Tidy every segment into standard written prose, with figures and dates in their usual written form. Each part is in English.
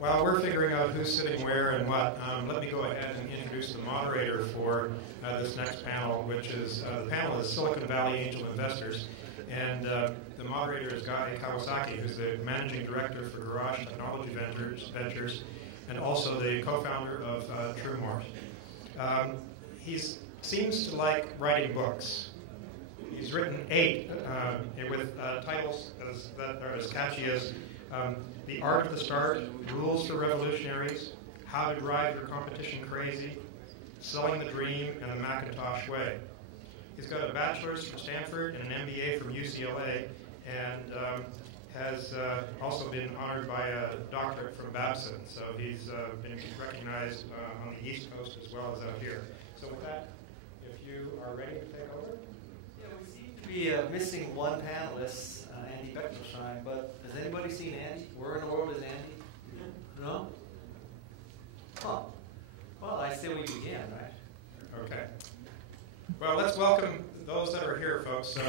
While we're figuring out who's sitting where and what, let me go ahead and introduce the moderator for this next panel, which is the panel is Silicon Valley Angel Investors. And the moderator is Guy Kawasaki, who's the managing director for Garage Technology Ventures and also the co-founder of TrueMort. He seems to like writing books. He's written 8 with titles that are as catchy as The Art of the Start, Rules for Revolutionaries, How to Drive Your Competition Crazy, Selling the Dream, and the Macintosh Way. He's got a bachelor's from Stanford and an MBA from UCLA, and has also been honored by a doctorate from Babson. So he's been recognized on the East Coast as well as out here. So with that, if you are ready to take over. Yeah, we seem to be missing one panelist, Andy Bechtolsheim, but has anybody seen Andy? Where in the world is Andy? No? Huh. Well, I say we begin, right? Okay. Well, let's welcome those that are here, folks. So,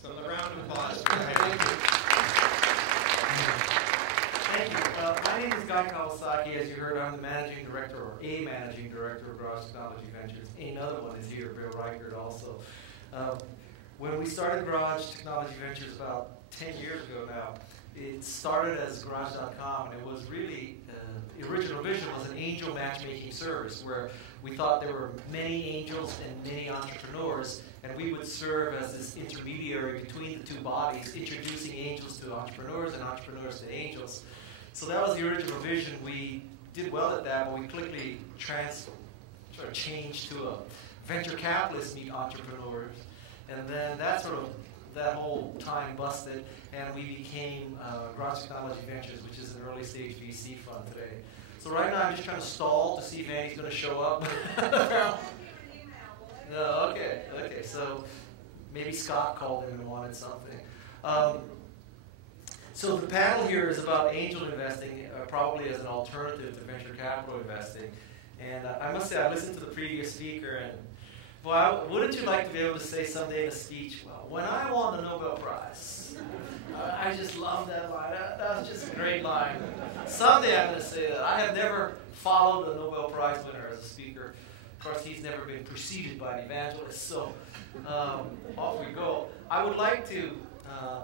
so a round of applause. Thank you. Thank you. My name is Guy Kawasaki. As you heard, I'm the managing director, or a managing director of Garage Technology Ventures. Another one is here, Bill Reichert also. When we started Garage Technology Ventures about 10 years ago now, it started as Garage.com, and it was really, the original vision was an angel matchmaking service where we thought there were many angels and many entrepreneurs, and we would serve as this intermediary between the two bodies, introducing angels to entrepreneurs and entrepreneurs to angels. So that was the original vision. We did well at that, but we quickly changed to a venture capitalist meet entrepreneurs. And then that whole time busted, and we became Garage Technology Ventures, which is an early stage VC fund today. So right now I'm just trying to stall to see if Andy's going to show up. No, okay. So maybe Scott called him and wanted something. So the panel here is about angel investing, probably as an alternative to venture capital investing. And I must say, I listened to the previous speaker, and boy, wouldn't you like to be able to say someday in a speech, well, when I won the Nobel Prize, I just love that line. That was just a great line. Someday I'm going to say that. I have never followed a Nobel Prize winner as a speaker. Of course, he's never been preceded by an evangelist, so off we go. I would like to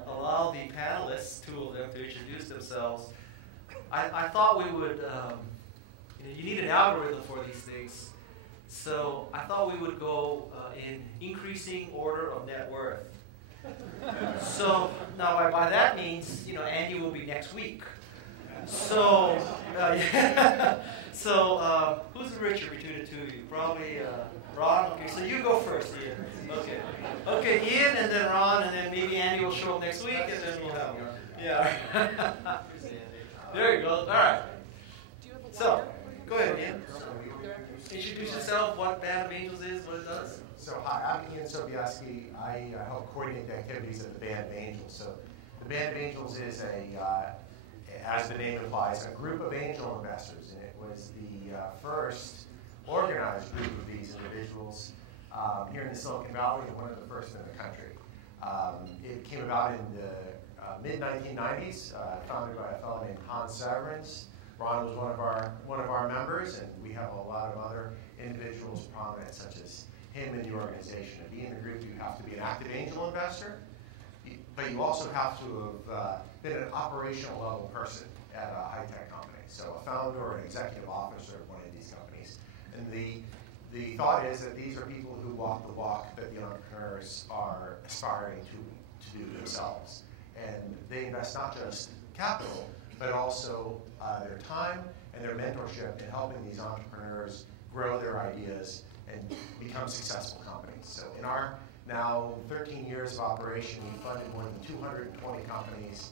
allow the panelists, 2 of them, to introduce themselves. I thought we would, you need an algorithm for these things. So I thought we would go in increasing order of net worth. So now by that means, Andy will be next week. So, so who's the richer between the 2 of you? Probably Ron. Okay, so you go first, Ian. Okay, Ian, and then Ron, and then maybe Andy will show up next week, and then we'll have him. Yeah. There you go. All right. So, go ahead, Ian. Introduce yourself, what Band of Angels is, what it does. So hi, I'm Ian Sobieski. I help coordinate the activities of the Band of Angels. So the Band of Angels is as the name implies, a group of angel investors. And it was the first organized group of these individuals here in the Silicon Valley, and one of the first in the country. It came about in the mid-1990s, founded by a fellow named Hans Severance. Ron was one of our members, and we have a lot of other individuals prominent, such as him in the organization. To be in the group, you have to be an active angel investor, but you also have to have been an operational level person at a high-tech company, so a founder or an executive officer of one of these companies. And the thought is that these are people who walk the walk that the entrepreneurs are aspiring to do themselves. And they invest not just capital, but also their time and their mentorship in helping these entrepreneurs grow their ideas and become successful companies. So in our now 13 years of operation, we've funded more than 220 companies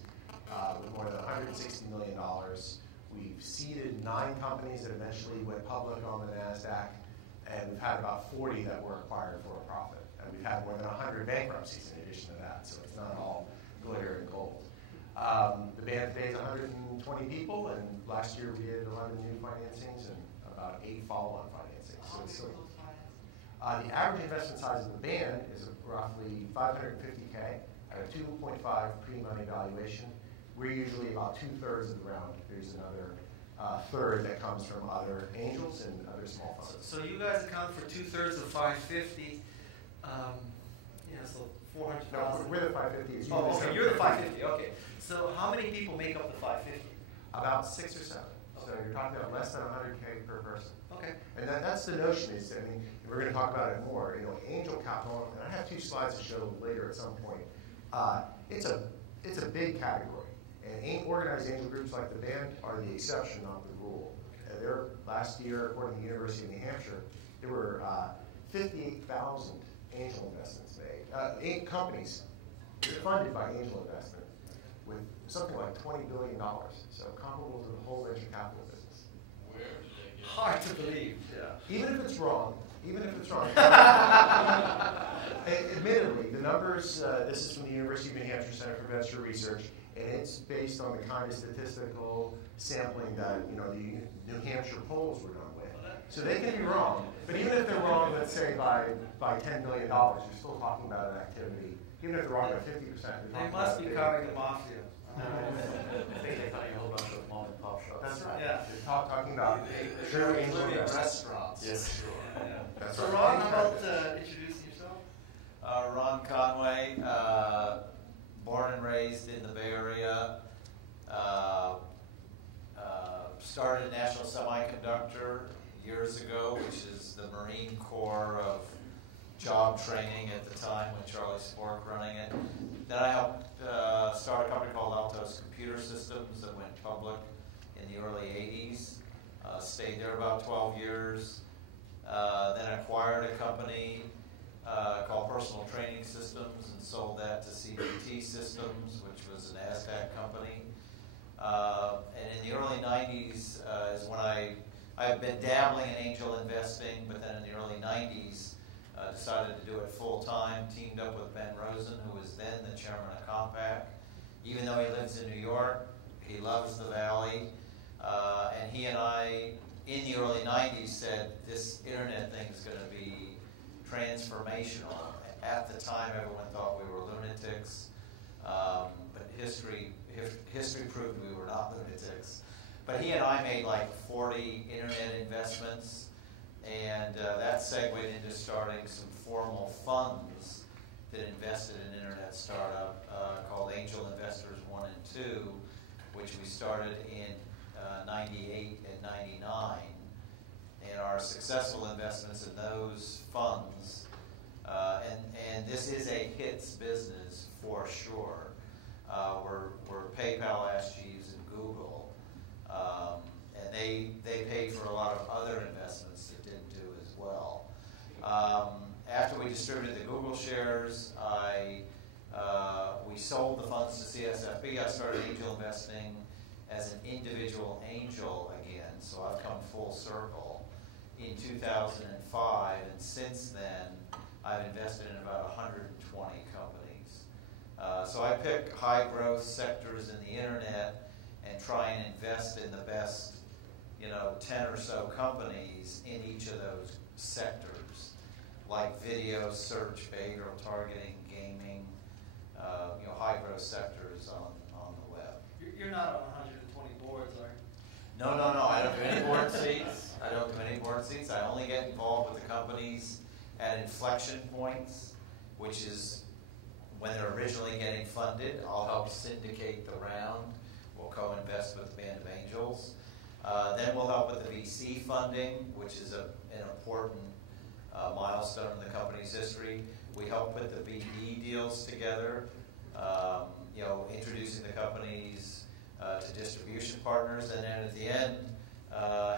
with more than $160 million. We've seeded 9 companies that eventually went public on the NASDAQ, and we've had about 40 that were acquired for a profit. And we've had more than 100 bankruptcies in addition to that, so it's not all glitter and gold. The band today is 120 people, and last year we did 11 new financings and about 8 follow-on financings. So the average investment size of the band is roughly $550K at a 2.5 pre-money valuation. we're usually about 2/3 of the round. There's another third that comes from other angels and other small funds. So you guys account for 2/3 of 550. So 400,000. No, we're the 550. Oh, okay, you're the 550. Okay. So how many people make up the 550? About 6 or 7. So you're talking about less than 100K per person. Okay. And that's the notion is, I mean, we're going to talk about it more. Angel capital, and I have 2 slides to show later at some point. It's a big category. And organized angel groups like the band are the exception, not the rule. Their last year, according to the University of New Hampshire, there were 58,000 angel investments made. 8 companies funded by angel investment with something like $20 billion. So comparable to the whole venture capital business. Where did they get hard to believe. Yeah. Even if it's wrong. Admittedly, the numbers, this is from the University of New Hampshire Center for Venture Research, and it's based on the kind of statistical sampling that the New Hampshire polls were done with. So they can be wrong, but even if they're wrong, let's say by $10 billion, you're still talking about an activity. Even if they're wrong by 50%, they must be covering the mafia. I think they cut you a whole bunch of mom and pop shops. That's right. Yeah. They're talking about true including restaurants. Yes, sure. Yeah. That's So right. Ron, how about introducing yourself? Ron Conway, born and raised in the Bay Area. Started National Semiconductor years ago, which is the Marine Corps of job training at the time with Charlie Spork running it. Then I helped start a company called Altos Computer Systems that went public in the early 80s. Stayed there about 12 years. Then acquired a company called Personal Training Systems and sold that to CBT Systems, which was an Aztec company. And in the early 90s is when I've been dabbling in angel investing, but then in the early 90s decided to do it full time, teamed up with Ben Rosen, who was then the chairman of Compaq. Even though he lives in New York, he loves the Valley. And he and I, in the early 90s, said this internet thing is going to be transformational. At the time, everyone thought we were lunatics, but history proved we were not lunatics. But he and I made like 40 internet investments, and that segued into starting some formal funds that invested in internet startup called Angel Investors 1 and 2, which we started in 98 and 99. And our successful investments in those funds, and this is a hits business for sure. We're PayPal, AskJeeves, and Google. And they paid for a lot of other investments that didn't do as well. After we distributed the Google shares, we sold the funds to CSFB. I started angel investing as an individual angel again, so I've come full circle in 2005, and since then I've invested in about 120 companies. So I pick high growth sectors in the internet and try and invest in the best 10 or so companies in each of those sectors, like video, search, behavioral targeting, gaming, high growth sectors on the web. You're not on 120 boards, are you? No. I don't do any board seats. I only get involved with the companies at inflection points, which is when they're originally getting funded. I'll help syndicate the round. We'll co-invest with the Band of Angels. Then we'll help with the VC funding, which is an important milestone in the company's history. We help put the BD deals together, introducing the companies to distribution partners, and then at the end,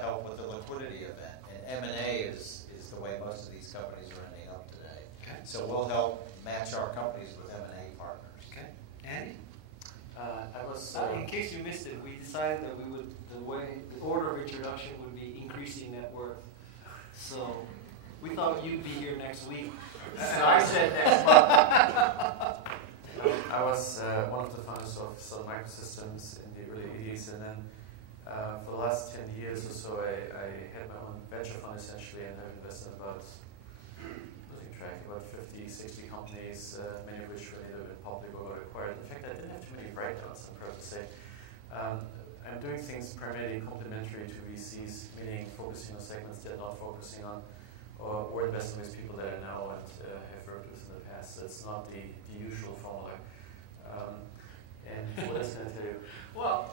help with the liquidity event. And M&A is the way most of these companies are ending up today. Okay. So we'll help match our companies with M&A partners. Okay. Andy? I was. In case you missed it, we decided that the order of introduction would be increasing net worth. So we thought you'd be here next week. So I said next month. I was one of the founders of some Microsystems in the early 80s, and then for the last 10 years or so, I had my own venture fund essentially, and I've invested about, I think, track, about 50, 60 companies, many of which were either public or got acquired. In fact, I didn't have too many write-downs, I'm proud to say. I'm doing things primarily complementary to VCs, meaning focusing on segments they're not focusing on, or investing with people that I know and have worked with in the past. So it's not the usual formula. And what else can I tell you? Well,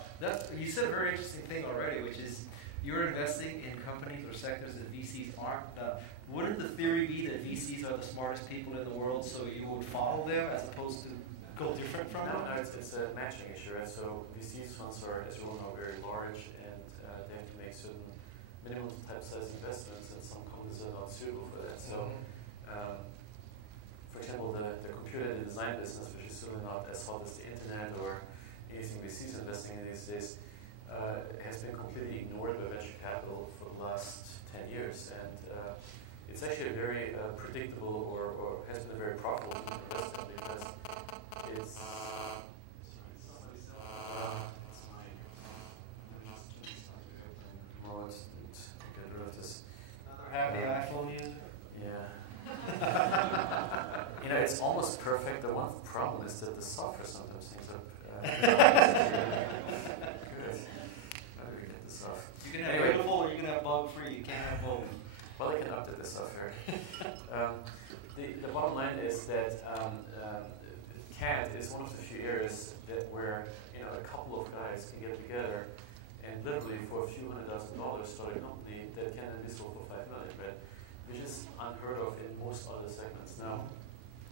you said a very interesting thing already, which is you're investing in companies or sectors that VCs aren't. Wouldn't the theory be that VCs are the smartest people in the world, so you would follow them as opposed to go different from them? No, it's a matching issue, right? So VCs funds are, as you all know, very large, and they have to make certain minimum type size investments, and some companies are not suitable for that. So, for example, the computer design business, which is certainly not as hot as the internet or anything VCs investing in these days, has been completely ignored by venture capital for the last 10 years. And it's actually a very predictable or has been a very profitable investment because it's... Get rid of this. Another happy iPhone user? Yeah. You know, it's almost perfect. The one problem is that the software sometimes things up. Good. How do we get this off? You can have beautiful or you can have bug-free. You can't have both. Well, I can update the software. The bottom line is that CAD is one of the few areas where a couple of guys can get together and literally for a few $100,000 start a company that can then be sold for $5 million, right? Which is unheard of in most other segments. Now,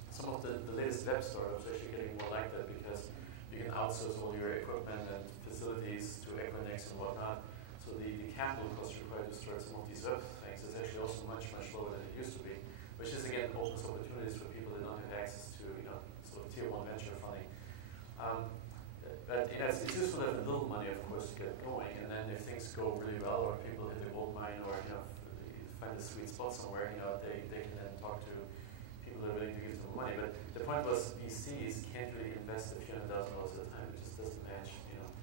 some of the latest web startups are actually getting more like that because you can outsource all your equipment and facilities to Equinix and whatnot. So the capital cost required to start some of these web things is actually also much, much lower than it used to be, which is again opens opportunities for people that don't have access to sort of tier 1 venture funding. But it's useful to have a little money, of course, to get going, and then if things go really well, or people hit a gold mine, or find a sweet spot somewhere, they can then talk to people that are willing to give them money. But the point was, VCs can't really invest a few $100,000 at a time. It just doesn't match.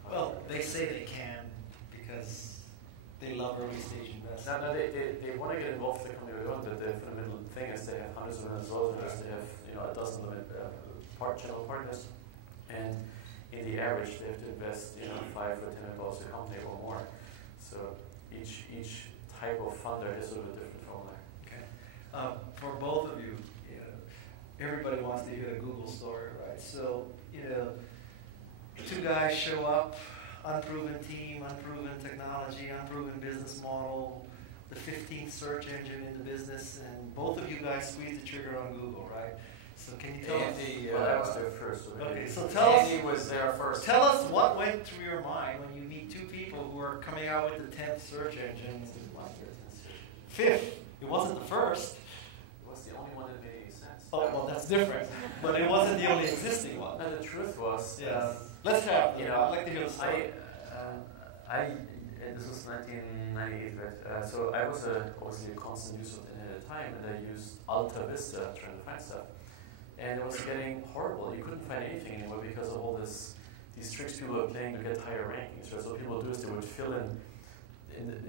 Well, they say they can because they love early stage investment. No, they want to get involved with the company early on, but the fundamental thing is they have hundreds of millions of dollars, they have a dozen channel partners, and in the average, they have to invest $5 or $10 million a company or more. So each type of funder is sort of a different formula. Okay. For both of you, everybody wants to hear a Google story, right? So two guys show up, unproven team, unproven technology, unproven business model, the 15th search engine in the business, and both of you guys squeezed the trigger on Google, right? So can you tell Andy, well, I was there first. So okay, so tell us. Andy was there first. Tell us what went through your mind when you meet two people who are coming out with the 10th search engine. Fifth. It wasn't the first. It was the only one that made any sense. Oh, well, that's different. But it wasn't the only existing one. No, the truth was. Yeah. Let's have. I'd like to hear the story. This was 1998, right? So I was obviously a constant user of the internet at the time, and I used Alta Vista trying to find stuff. And it was getting horrible. You couldn't find anything anymore because of all these tricks people were playing to get higher rankings. Right? So what people would do is they would fill in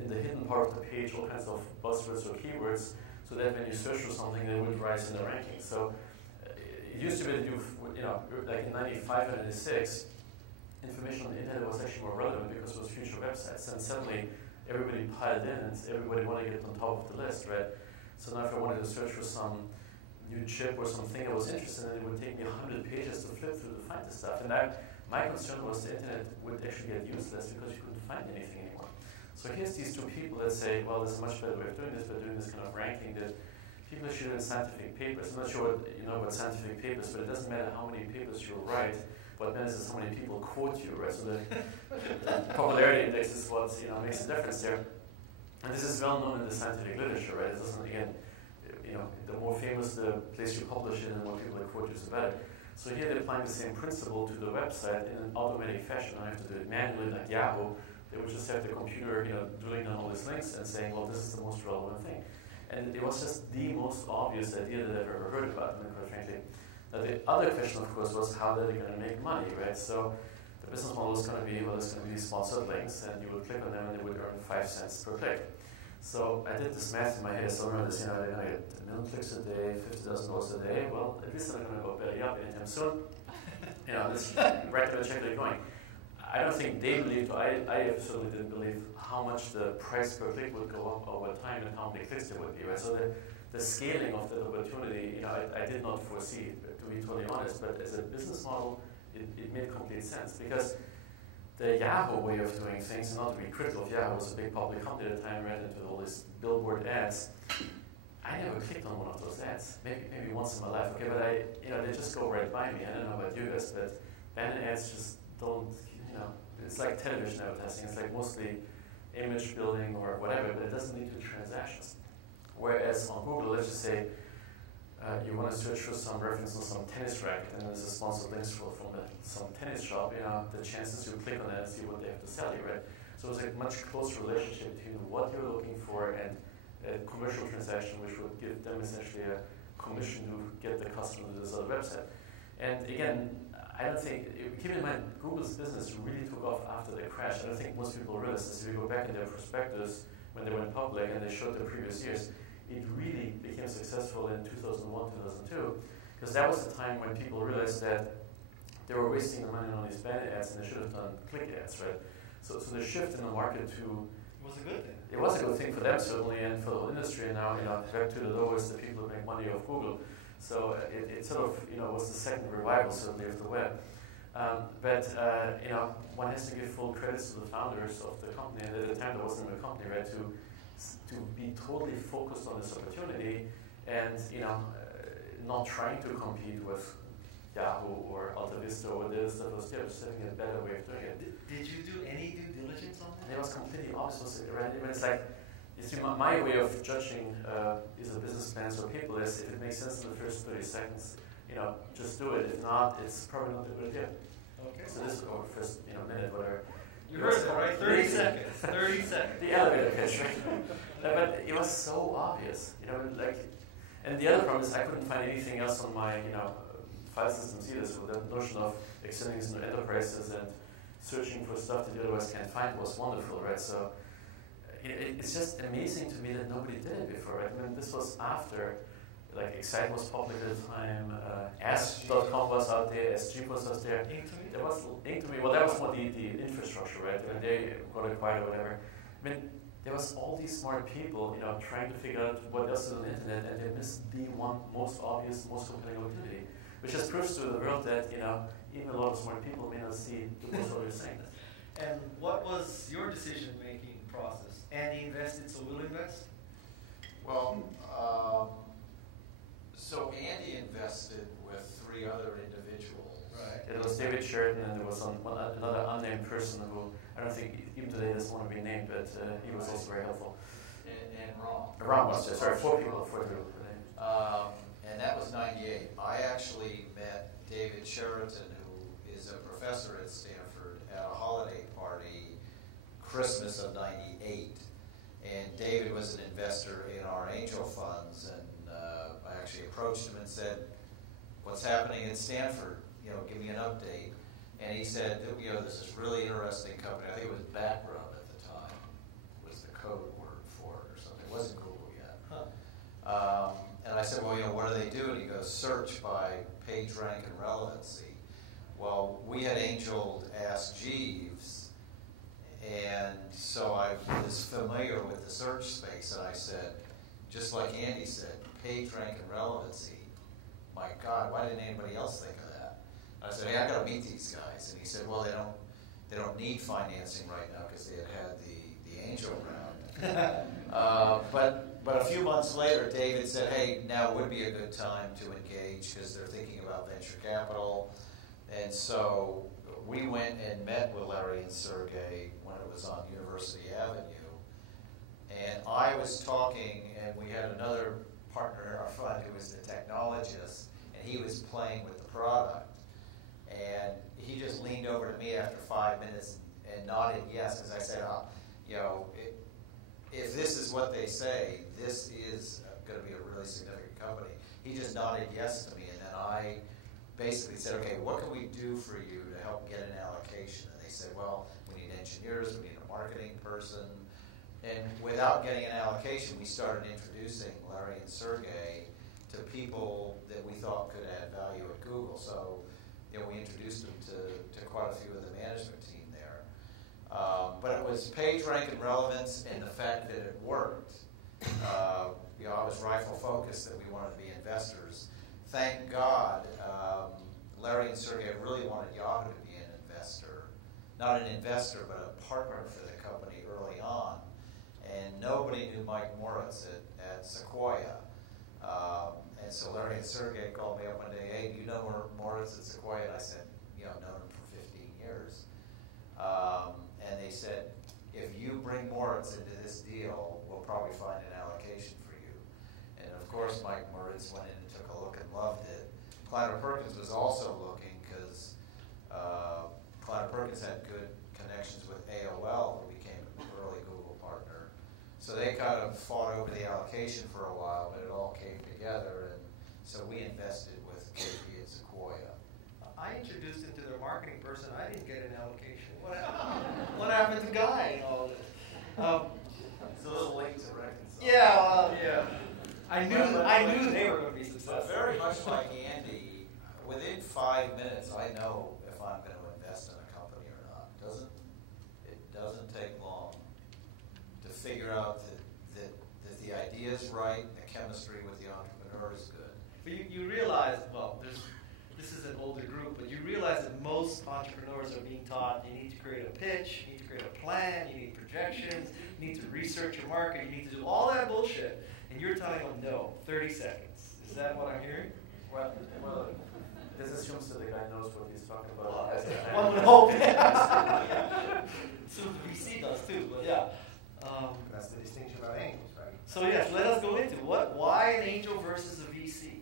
the hidden part of the page all kinds of buzzwords or keywords, so that when you search for something, they would rise in the rankings. So it used to be that like in 95 and 96, information on the internet was actually more relevant because it was future websites. And suddenly, everybody piled in, and everybody wanted to get on top of the list, right? So now if I wanted to search for some new chip or something I was interested in, it would take me 100 pages to flip through to find the stuff. And my concern was the internet would actually get useless because you couldn't find anything anymore. So here's these two people that say, well, there's a much better way of doing this, by doing this kind of ranking that people are shooting scientific papers. I'm not sure what you know about scientific papers, but it doesn't matter how many papers you write. What matters is how many people quote you, right? So the popularity index is what makes a difference there. And this is well known in the scientific literature, right? It doesn't, again, the more famous the place you publish in, the more people that quote you, the better. So here they're applying the same principle to the website in an automatic fashion. I don't have to do it manually like Yahoo. They would just have the computer, drilling down all these links and saying, well, this is the most relevant thing. And it was just the most obvious idea that I've ever heard about, quite frankly. Now the other question, of course, was how they're going to make money, right? So the business model is going to be, well, there's going to be sponsored links, and you would click on them, and they would earn 5 cents per click. So I did this math in my head. I still remember this, they're going to get 1 million clicks a day, $50,000 a day. Well, at least they're not going to go belly up anytime soon. This right to the check they're going. I don't think they believed, I certainly didn't believe how much the price per click would go up over time and how many clicks there would be, right? So the scaling of that opportunity, I did not foresee, to be totally honest, but as a business model, it made complete sense because the Yahoo way of doing things, not to be critical of Yahoo, was a big public company at the time, ran into all these billboard ads. I never clicked on one of those ads, maybe once in my life, okay, but they just go right by me. I don't know about you guys, but banner ads just don't, it's like television advertising. It's like mostly image building or whatever, but it doesn't lead to transactions. Whereas on Google, let's just say you want to search for some reference on some tennis racket, and there's a sponsored link from some tennis shop. The chances you click on that and see what they have to sell you, right? So it's a much closer relationship between what you're looking for and a commercial transaction, which would give them essentially a commission to get the customer to this other website. And again, I don't think, keep in mind, Google's business really took off after the crash. I don't think most people realize this. If you go back in their prospectus when they went public and they showed the previous years, it really became successful in 2001, 2002, because that was the time when people realized that they were wasting the money on these banner ads and they should have done click ads, right? So the shift in the market to... It was a good thing. It was a good thing for them, certainly, and for the whole industry. And now, back to the lowest, the people who make money off Google. So it sort of, was the second revival, certainly, of the web. But one has to give full credits to the founders of the company. And at the time, there wasn't a company, right, to be totally focused on this opportunity and, not trying to compete with Yahoo or AltaVista or the other stuff was there, just having a better way of doing it. Did you do any due diligence on that? And it was completely opposite, right? It's like, you see, my way of judging is a business plan for people is if it makes sense in the first 30 seconds, just do it. If not, it's probably not a good idea. Okay. So this is our first, minute, whatever. You heard it, right? 30 seconds. 30 seconds. The elevator pitch, right? But it was so obvious, and the other problem is I couldn't find anything else on my, file systems either. So the notion of extending into enterprises and searching for stuff that you otherwise can't find was wonderful, right? So it's just amazing to me that nobody did it before, right? I mean, this was after, Excite was popular at the time, Ask.com was out there, SG was out there. There was Ink2Me, well, that was more the infrastructure, right? When they got acquired or whatever. I mean, there was all these smart people, trying to figure out what else is on the internet, and they missed the one most obvious, most compelling opportunity, which just proves to the world that, even a lot of smart people may not see the most obvious thing. And what was your decision-making process? Andy invested, so we'll invest? Well, so Andy invested with 3 other individuals. Right. It was David Sheridan, and there was another unnamed person who, I don't think, even today doesn't want to be named, but he was also very helpful. And Ron. Ron was there, sorry, 4 people. And that was 98. I actually met David Sheridan, who is a professor at Stanford, at a holiday party, Christmas of 98. And David was an investor in our angel funds, and I actually approached him and said, "What's happening at Stanford? Give me an update." And he said, "This is really interesting company." I think it was Backrub at the time, was the code word for it or something. It wasn't Google yet. Huh. And I said, "Well, what do they do?" And he goes, "Search by page rank and relevancy." Well, we had angeled Ask Jeeves, and so I was familiar with the search space, and I said, just like Andy said, page rank and relevancy. My God, why didn't anybody else think of that? I said, "Hey, I got to meet these guys." And he said, "Well, they don't need financing right now because they had the angel round." But a few months later, David said, "Hey, now would be a good time to engage because they're thinking about venture capital." And so we went and met with Larry and Sergey when it was on University Avenue. And I was talking, and we had another partner in our fund who was the technologist, and he was playing with the product. And he just leaned over to me after 5 minutes and nodded yes, because I said, if this is what they say, this is going to be a really significant company. He just nodded yes to me, and then I basically said, "Okay, what can we do for you to help get an allocation?" And they said, "Well, we need engineers, we need a marketing person, And without getting an allocation, we started introducing Larry and Sergey to people that we thought could add value at Google. So, we introduced them to quite a few of the management team there. But it was page rank and relevance and the fact that it worked. I was rifle focused that we wanted to be investors. Thank God, Larry and Sergey really wanted Yahoo to be an investor. Not an investor, but a partner for the company early on. And nobody knew Mike Moritz at Sequoia. And so Larry and Sergey called me up one day, hey, do you know Moritz at Sequoia? And I said, known him for 15 years. And they said, if you bring Moritz into this deal, we'll probably find an allocation for you. And of course, Mike Moritz went in and took a look and loved it. Kleiner Perkins was also looking because Kleiner Perkins had good connections with AOL, who became an early Google partner. So they kind of fought over the allocation for a while, but it all came together. And so we invested with KP and Sequoia. I introduced him to their marketing person. I didn't get an allocation. What happened to Guy and all this? It's a little late to reconcile. Yeah. I knew they were going to be successful. Very much like Andy, within 5 minutes, I know if I'm going to invest in a company or not. It doesn't take long to figure out that the idea is right, the chemistry with the entrepreneur is good. But you realize, this is an older group, but you realize that most entrepreneurs are being taught you need to create a pitch, you need to create a plan, you need projections, you need to research your market, you need to do all that bullshit, and you're telling them no, 30 seconds. Is that what I'm hearing? Well, this assumes that the guy knows what he's talking about. One would hope. So the VC does too, but yeah. That's the distinction about angels, right? So yes, let us go into why an angel versus a VC.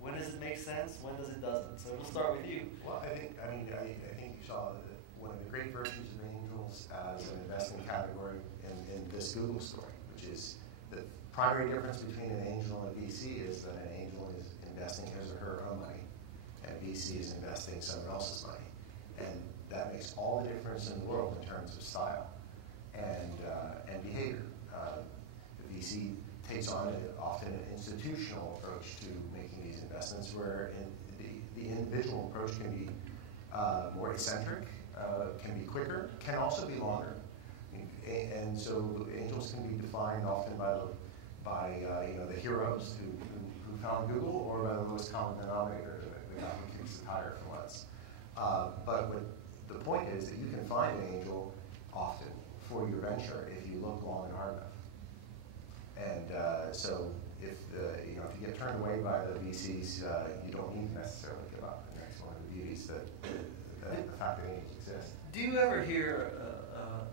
When does it make sense? When does it doesn't? So we'll start with you. Well, I think you saw that one of the great virtues of angels as an investment category in this Google story, which is the primary difference between an angel and a VC is that an angel is investing his or her own money, and a VC is investing someone else's money, and that makes all the difference in the world in terms of style and behavior. The VC takes on often an institutional approach to making these investments, where the individual approach can be more eccentric, can be quicker, can also be longer, and so angels can be defined often by the heroes who found Google, or by the lowest common denominator, the guy who kicks the tire for once. But the point is that you can find an angel often for your venture if you look long and hard enough. And so if you get turned away by the VCs, you don't need to necessarily give up. And that's one of the beauties that the fact that angels exist. Do you ever hear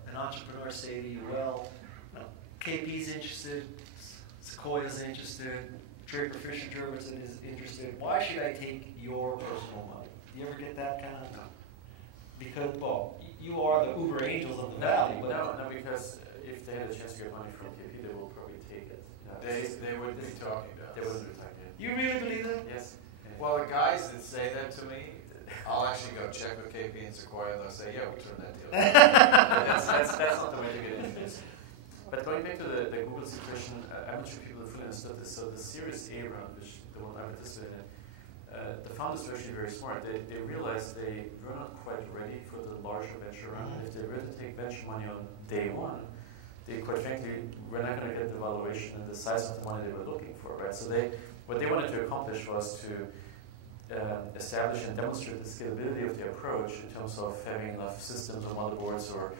an entrepreneur say to you, well, KP's interested, Sequoia's interested, Draper Fisher Jurgensen is interested. Why should I take your personal money? Do you ever get that kind of? Because, you are the Uber angels of the valley. But no, because if they had a chance to get money from KP, they will probably take it. They wouldn't be talking to us. They wouldn't be talking to us. You really believe that? Yes. Well, the guys that say that to me, I'll actually go check with KP and Sequoia, and they'll say, yeah, we turned that deal down. that's not the way to get into this. But going back to the Google situation, I'm not sure people have fully understood this. So the Series A round, which the one I participated in, the founders were actually very smart. They realized they were not quite ready for the larger venture round. If they were to take venture money on day one, they quite frankly were not going to get the valuation and the size of the money they were looking for, right? So what they wanted to accomplish was to establish and demonstrate the scalability of the approach in terms of having enough systems or motherboards or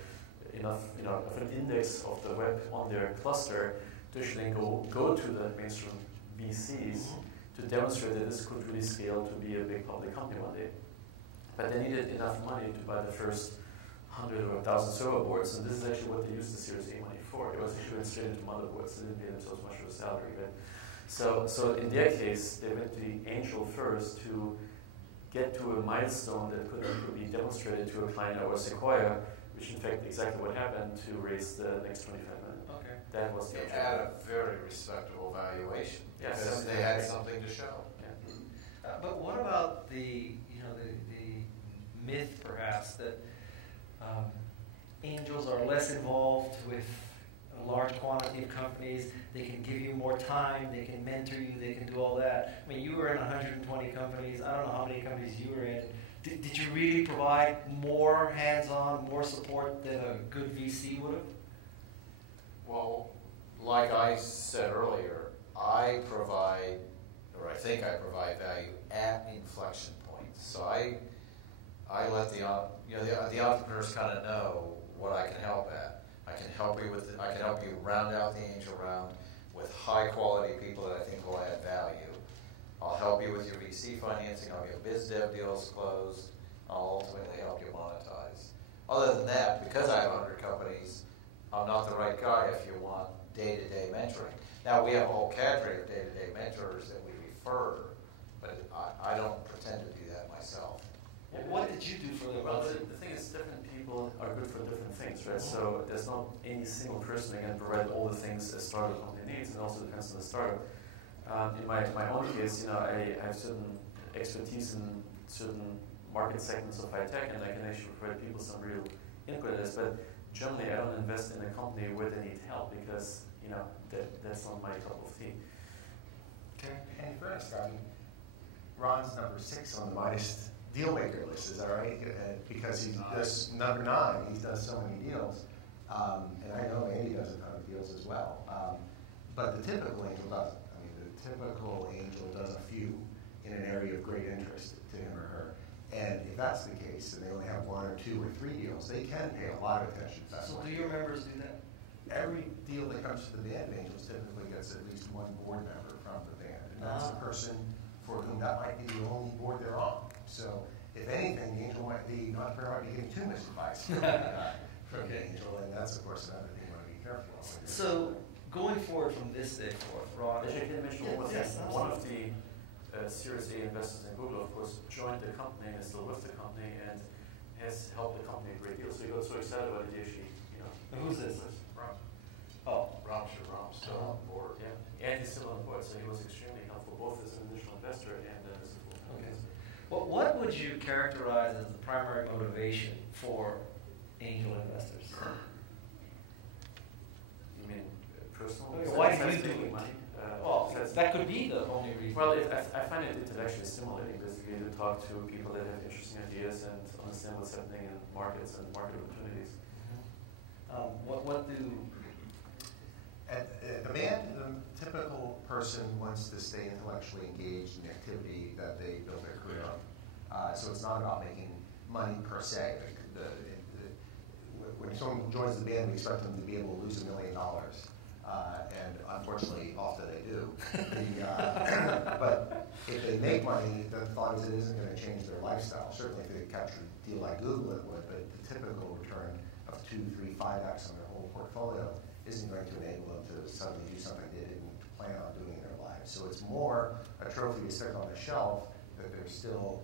enough, of an index of the web on their cluster to actually go to the mainstream VCs to demonstrate that this could really scale to be a big public company one day. But they needed enough money to buy the first 100 or 1,000 server boards, and this is actually what they used the Series A money for. It was actually went straight into motherboards. They didn't pay themselves much of a salary. Right? So in their case, they went to the angel first to get to a milestone that could be demonstrated to a client or Sequoia, which in fact exactly what happened to raise the next 25 million. Okay. That was the objective. At a very respectable valuation. Yes. Because they had something to show. Yeah. But what about the myth perhaps that angels are less involved with large quantity of companies. They can give you more time. They can mentor you. They can do all that. I mean, you were in 120 companies. I don't know how many companies you were in. Did you really provide more hands-on, more support than a good VC would have? Well, like I said earlier, I provide, or I think I provide value at inflection points. So I let the entrepreneurs kind of know what I can help at. I can help you round out the angel round with high quality people that I think will add value. I'll help you with your VC financing. I'll get biz dev deals closed. I'll ultimately help you monetize. Other than that, because I have 100 companies, I'm not the right guy if you want day-to-day mentoring. Now, we have a whole cadre of day-to-day mentors that we refer, but I don't pretend to do that myself. Well, what did you do for them? Well, the thing is, different people are good for different things, right? So there's not any single person that can provide all the things a startup company needs. It also depends on the startup. In my own case, I have certain expertise in certain market segments of high tech, and I can actually provide people some real input in this. But generally, I don't invest in a company where they need help because that's not my cup of tea. Okay. And in fairness, Ron's number 6 on the modest deal maker list. Is that right? Because he's just number 9. He's done so many deals, and I know Andy does a ton of deals as well. But the typical angel doesn't. Typical angel does a few in an area of great interest to him or her. And if that's the case, and they only have 1 or 2 or 3 deals, they can pay a lot of attention to that. So do your members do that? Every deal that comes to the band of angels typically gets at least 1 board member from the band. And that's a person for whom that might be the only board they're on. So if anything, the entrepreneur might be getting too much advice from the angel. And that's, of course, another thing you want to be careful of. So going forward from this day forth, Ron. Actually, I can mention one more thing. One of the Series A investors in Google, of course, joined the company and is still with the company and has helped the company a great deal. So he got so excited about it, he actually, Who's this? Ram. Oh. Ram's still on board. Yeah, and he's still on board, so he was extremely helpful, both as an initial investor and as a full-time investor. Well, what would you characterize as the primary motivation for angel investors? You mean personal? Why do you do it? Money? That could be the only reason. Well, I find it intellectually stimulating, basically, to talk to people that have interesting ideas and understand what's happening in markets and market opportunities. What do... At the band, the typical person wants to stay intellectually engaged in activity that they built their career on. So it's not about making money per se. When someone joins the band, we expect them to be able to lose $1 million. And unfortunately, often they do. But if they make money, the thought is it isn't going to change their lifestyle. Certainly if they capture a deal like Google, it would, but the typical return of 2, 3, 5x on their whole portfolio isn't going to enable them to suddenly do something they didn't plan on doing in their lives. So it's more a trophy to stick on the shelf that they still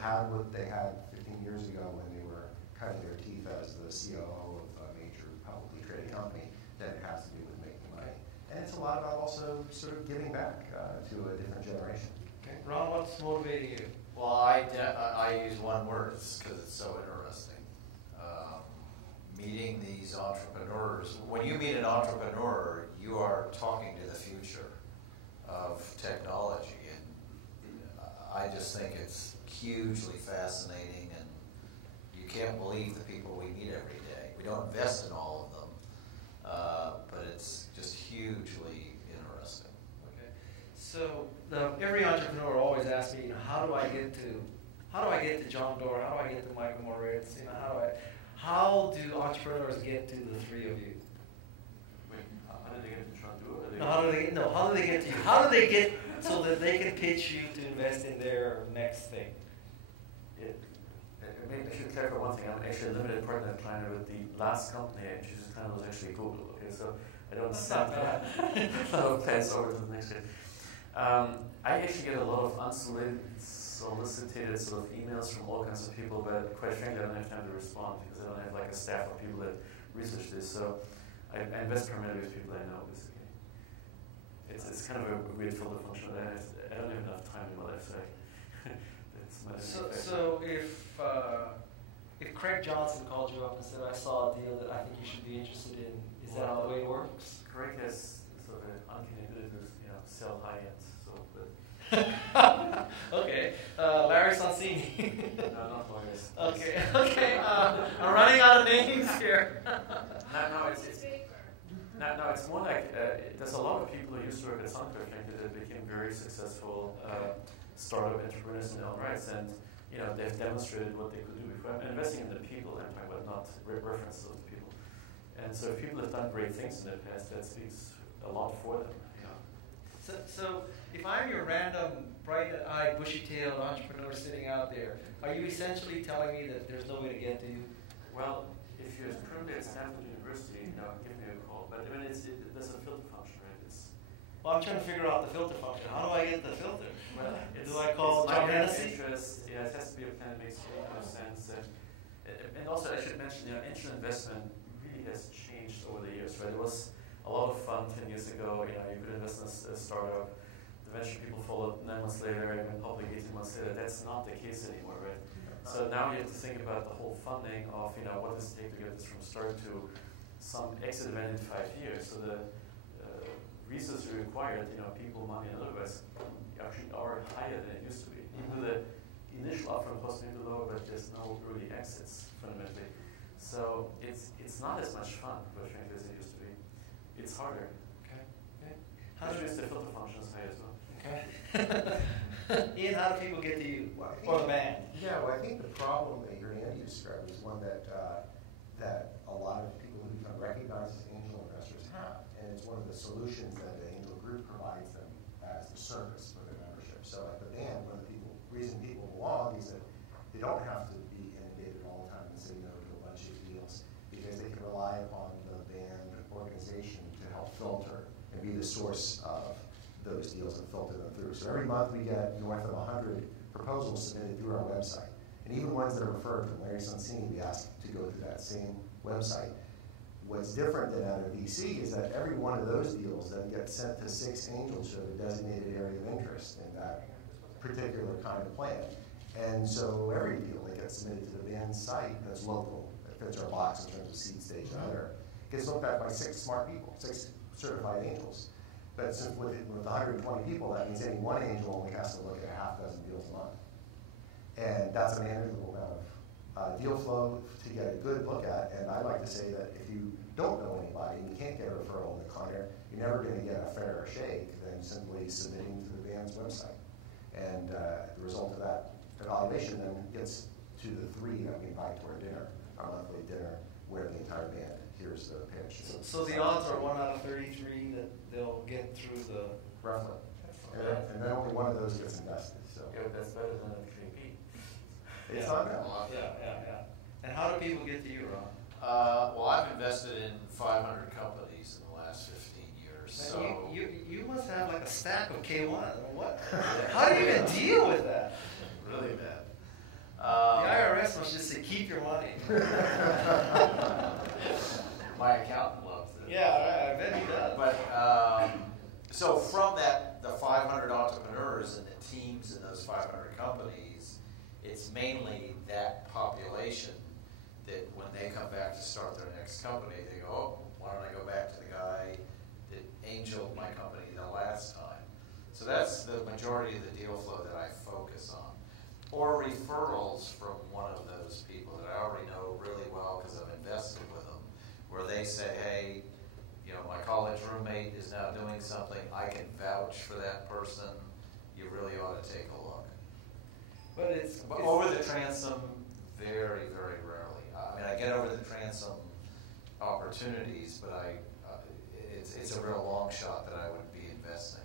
have what they had 15 years ago when they were cutting their teeth as the COO of a major publicly traded company than it has to do with making money. And it's a lot about also sort of giving back to a different generation. Okay. Ron, what's motivating you? Well, I use one word because it's so interesting. Meeting these entrepreneurs. When you meet an entrepreneur, you are talking to the future of technology. And I just think it's hugely fascinating, and you can't believe the people we meet every day. We don't invest in all of them, but it's just hugely interesting. Okay. So every entrepreneur always asks me, how do I get to John Doerr? How do I get to Michael Moritz? How do entrepreneurs get to the 3 of you? Wait, how did they get to John Doerr? How do they get to you? How do they get so that they can pitch you to invest in their next thing? Yeah. I should clarify one thing. I'm actually a limited partner client with the last company I introduced kind of was actually Google. Okay, so I don't send a lot of plans over to the next year. I actually get a lot of unsolicited sort of emails from all kinds of people, but quite frankly, I don't have time to respond because I don't have like a staff of people that research this. So I invest primarily with people I know, basically. It's kind of a weird filter function. I don't have enough time in my life, so if Craig Johnson called you up and said, I saw a deal that I think you should be interested in, is Is that how the way it works? Greg has sort of an uncanny ability to sell high end. So, but okay, Larry Sonsini. no, not lawyers. Okay, okay. I'm running out of names here. No, it's more like there's a lot of people who used to work at Software, frankly, that became very successful startup entrepreneurs in their own rights, and they've demonstrated what they could do before. I'm investing in the people, I'm talking about not references of the people. And so if people have done great things in the past, that speaks a lot for them. So if I'm your random, bright-eyed, bushy-tailed entrepreneur sitting out there, are you essentially telling me that there's no way to get to you? Well, if you're currently at Stanford University, give me a call. But I mean, there's a filter function, right? Well, I'm trying to figure out the filter function. How do I get the filter? Well, do I call John Hennessy? Interest, it has to be a plan that makes sense. And also, I should mention, angel investment really has changed over the years, right? It was a lot of fun 10 years ago. You could invest in a startup. The venture people followed 9 months later, and went public 18 months later. That's not the case anymore, right? So now you have to think about the whole funding of, what does it take to get this from start to some exit event in 5 years. So the resources required, people, money, and otherwise, actually are higher than it used to be. Even though the initial upfront cost may be lower, but there's no early exits fundamentally. So it's not as much fun, quite frankly, as it used to be. It's harder. Okay. How do you use the filter function as high as well? Okay. Ian, how do people get to you? Or the band? Yeah, well, I think the problem that your Andy described is one that a lot of people who become recognized as angel investors have. And it's one of the solutions that the angel group provides them as the service for their membership. So at the band, one of the reason people belong is that they don't have to be inundated all the time and say no to a bunch of deals, because they can rely upon the band organization to help filter and be the source of those deals and filter them through. So every month we get north of 100 proposals submitted through our website. And even ones that are referred from Larry Sonsini, we ask to go to that same website. What's different than out of VC is that every one of those deals then gets sent to 6 angels who have a designated area of interest in that particular kind of plan. And so every deal that gets submitted to the band site that's local, that fits our box in terms of seed stage and other, gets looked at by 6 smart people, 6 certified angels. But since with 120 people, that means any one angel only has to look at a half dozen deals a month. And that's a manageable amount of deal flow to get a good look at. And I like to say that if you don't know anybody and you can't get a referral in the corner, you're never going to get a fairer shake than simply submitting to the band's website. And the result of that evaluation then gets to the 3 that we invite to our dinner, our monthly dinner, where the entire band hears the pitch. So the odds are 1 out of 33 that they'll get through the... Roughly. And then only one of those gets invested. So Yeah, that's better than a 3P. It's not bad. Yeah. And how do people get to you, Ron? Well, I've invested in 500 companies in the last 15 years. So You must have like a stack of K1. I mean, what? How do you even deal with that? really bad. The IRS must just say, keep your money. My accountant loves it. Yeah, right, I bet he does. But so from that, the 500 entrepreneurs and the teams in those 500 companies, it's mainly that population that when they come back to start their next company, they go, oh, why don't I go back to the guy that angeled my company the last time? So that's the majority of the deal flow that I focus on. Or referrals from one of those people that I already know really well because I've invested with them, where they say, hey, my college roommate is now doing something. I can vouch for that person. You really ought to take a look. But over the transom, very, very rarely. I mean, I get over the transom opportunities, but it's a real long shot that I would be investing.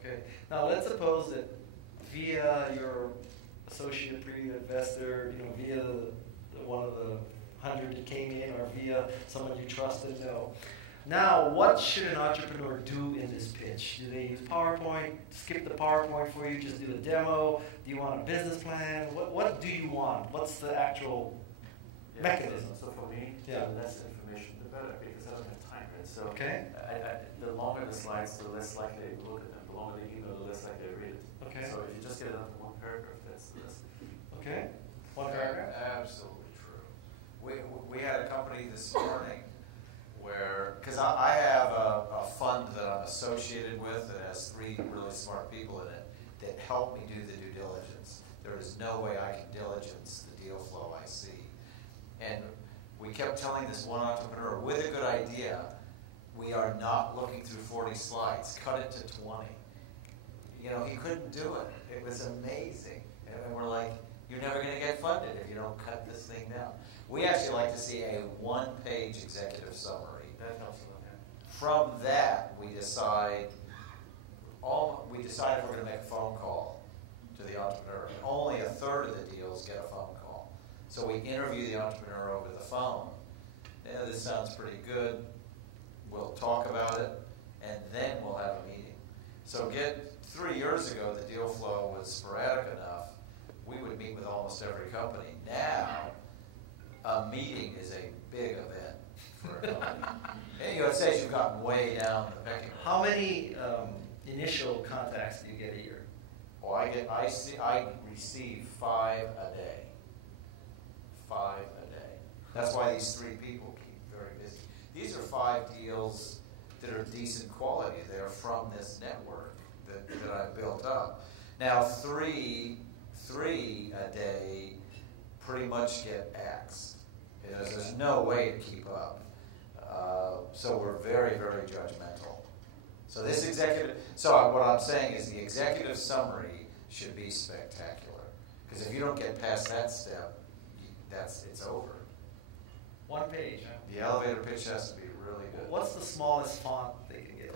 Okay. Now let's suppose that via your associate premium investor, via one of the 100 that came in, or via someone you trust and know. Now, what should an entrepreneur do in this pitch? Do they use PowerPoint, skip the PowerPoint for you, just do the demo? Do you want a business plan? What do you want? What's the actual mechanism? So for me, the less information, the better, because I don't have time, right? So the longer the slides, the less likely I look at them. The longer the email, the less likely I read it. Okay. So if you just get it down to one paragraph, that's the less. Okay. One paragraph? Absolutely true. We had a company this morning because I have a fund that I'm associated with that has 3 really smart people in it that help me do the due diligence. There is no way I can diligence the deal flow I see. And we kept telling this one entrepreneur, with a good idea, we are not looking through 40 slides. Cut it to 20. You know, he couldn't do it. It was amazing. And we're like, you're never going to get funded if you don't cut this thing down. We actually like to see a 1-page executive summary. That helps a lot, yeah. From that, we decide if we're going to make a phone call to the entrepreneur. And only a third of the deals get a phone call. So we interview the entrepreneur over the phone. Yeah, this sounds pretty good. We'll talk about it, and then we'll have a meeting. So 3 years ago, the deal flow was sporadic enough, we would meet with almost every company. Now, a meeting is a big event for a company. And it says you've gotten way down the pecking order. How many initial contacts do you get a year? Well, I receive 5 a day. 5 a day. That's why these 3 people keep very busy. These are 5 deals that are decent quality. They are from this network that I've built up. Now, 3 a day pretty much get axed. There's no way to keep up. So we're very, very judgmental. So what I'm saying is the executive summary should be spectacular. Because if you don't get past that step, it's over. 1 page, huh? The elevator pitch has to be really good. What's the smallest font they can get?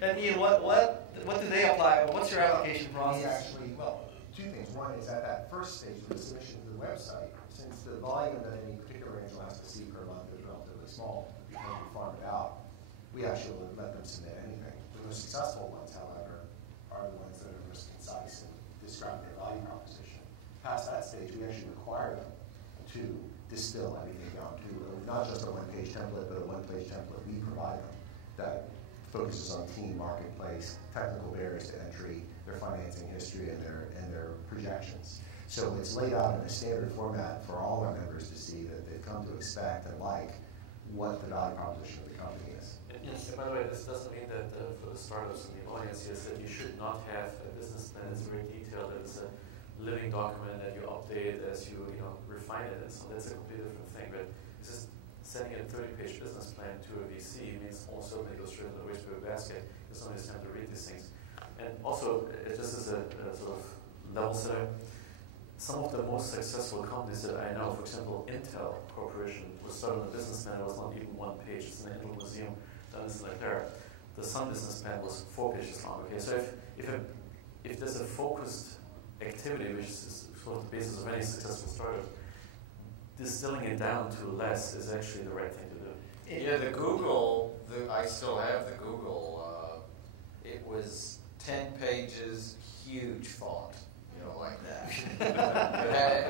And Ian, what do they apply? What's your application process? Well, 2 things. One is at that first stage of the submission to the website, since the volume that any particular angel has to see per month is relatively small, if you can't be farmed out, we actually let them submit anything. The most successful ones, however, are the ones that are most concise and describe their value proposition. Past that stage, we actually require them to distill everything down to not just a 1-page template, but a 1-page template we provide them that focuses on team, marketplace, technical barriers to entry, their financing history, and their projections. So it's laid out in a standard format for all our members to see that they've come to expect and like what the value proposition of the company is. Yes. And by the way, this doesn't mean that for the startups in the audience here, that you should not have a business plan that's very detailed, that it's a living document that you update as you refine it, and so that's a completely different thing. But it's just sending a 30-page business plan to a VC means almost certainly goes straight in the waste paper basket. There's no time to read these things. And also, just as a sort of level setter, some of the most successful companies that I know, for example, Intel Corporation, was started on a business plan that was not even 1 page. It's in the Intel Museum done in Santa Clara. The Sun business plan was 4 pages long. Okay, so if there's a focused activity, which is sort of the basis of any successful startup, distilling it down to less is actually the right thing to do. Yeah, the Google, I still have the Google. It was 10 pages, huge font, like that.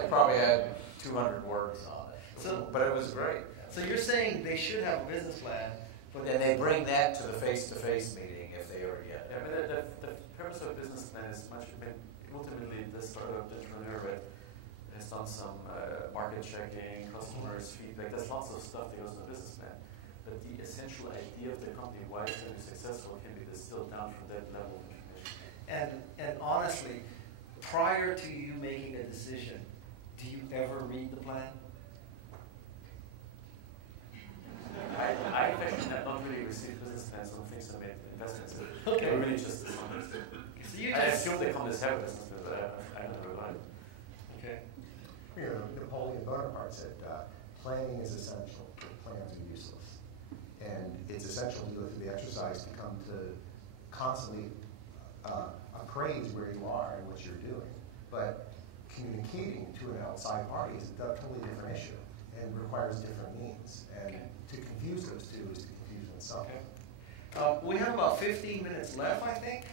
It probably had 200 words on it, but it was great. So you're saying they should have a business plan, but then they bring that to the face-to-face meeting if they ever get it. Yeah, but the purpose of a business plan is ultimately the startup entrepreneur has done some market checking, customers, feedback. There's lots of stuff that goes in the business plan. But the essential idea of the company, why it's going to be successful, can be distilled down from that level of information. And honestly, prior to you making a decision, do you ever read the plan? I actually have not really received business plans on things that made investments in. Okay. But really just this one. I assume they come to have a business plan, but I never relied. Okay. Napoleon Bonaparte said, planning is essential, but plans are useless. And it's essential to go through the exercise to come to constantly appraise where you are and what you're doing. But communicating to an outside party is a totally different issue and requires different means. And to confuse those two is to confuse oneself. Okay. We have about 15 minutes left, I think.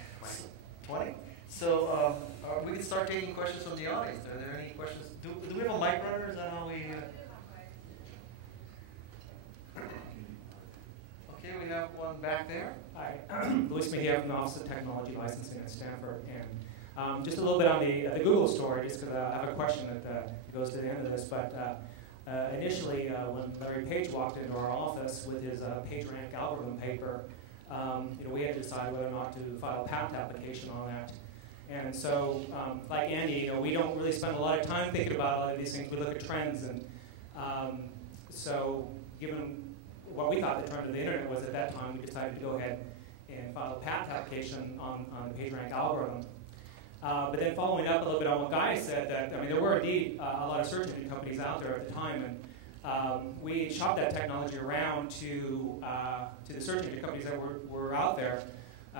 20? So we can start taking questions from the audience. Are there any questions? Do we have a mic runner? Is that how we... Okay, we have one back there. Hi, Luis Mejia from the Office of Technology Licensing at Stanford. And just a little bit on the Google story, just because I have a question that goes to the end of this. But Initially, when Larry Page walked into our office with his PageRank algorithm paper, we had to decide whether or not to file a patent application on that. And so, like Andy, we don't really spend a lot of time thinking about a lot of these things. We look at trends, and so given what we thought the trend of the internet was at that time, we decided to go ahead and file a patent application on the PageRank algorithm. But then following up a little bit on what Guy said, that there were indeed a lot of search engine companies out there at the time, and we shopped that technology around to the search engine companies that were out there,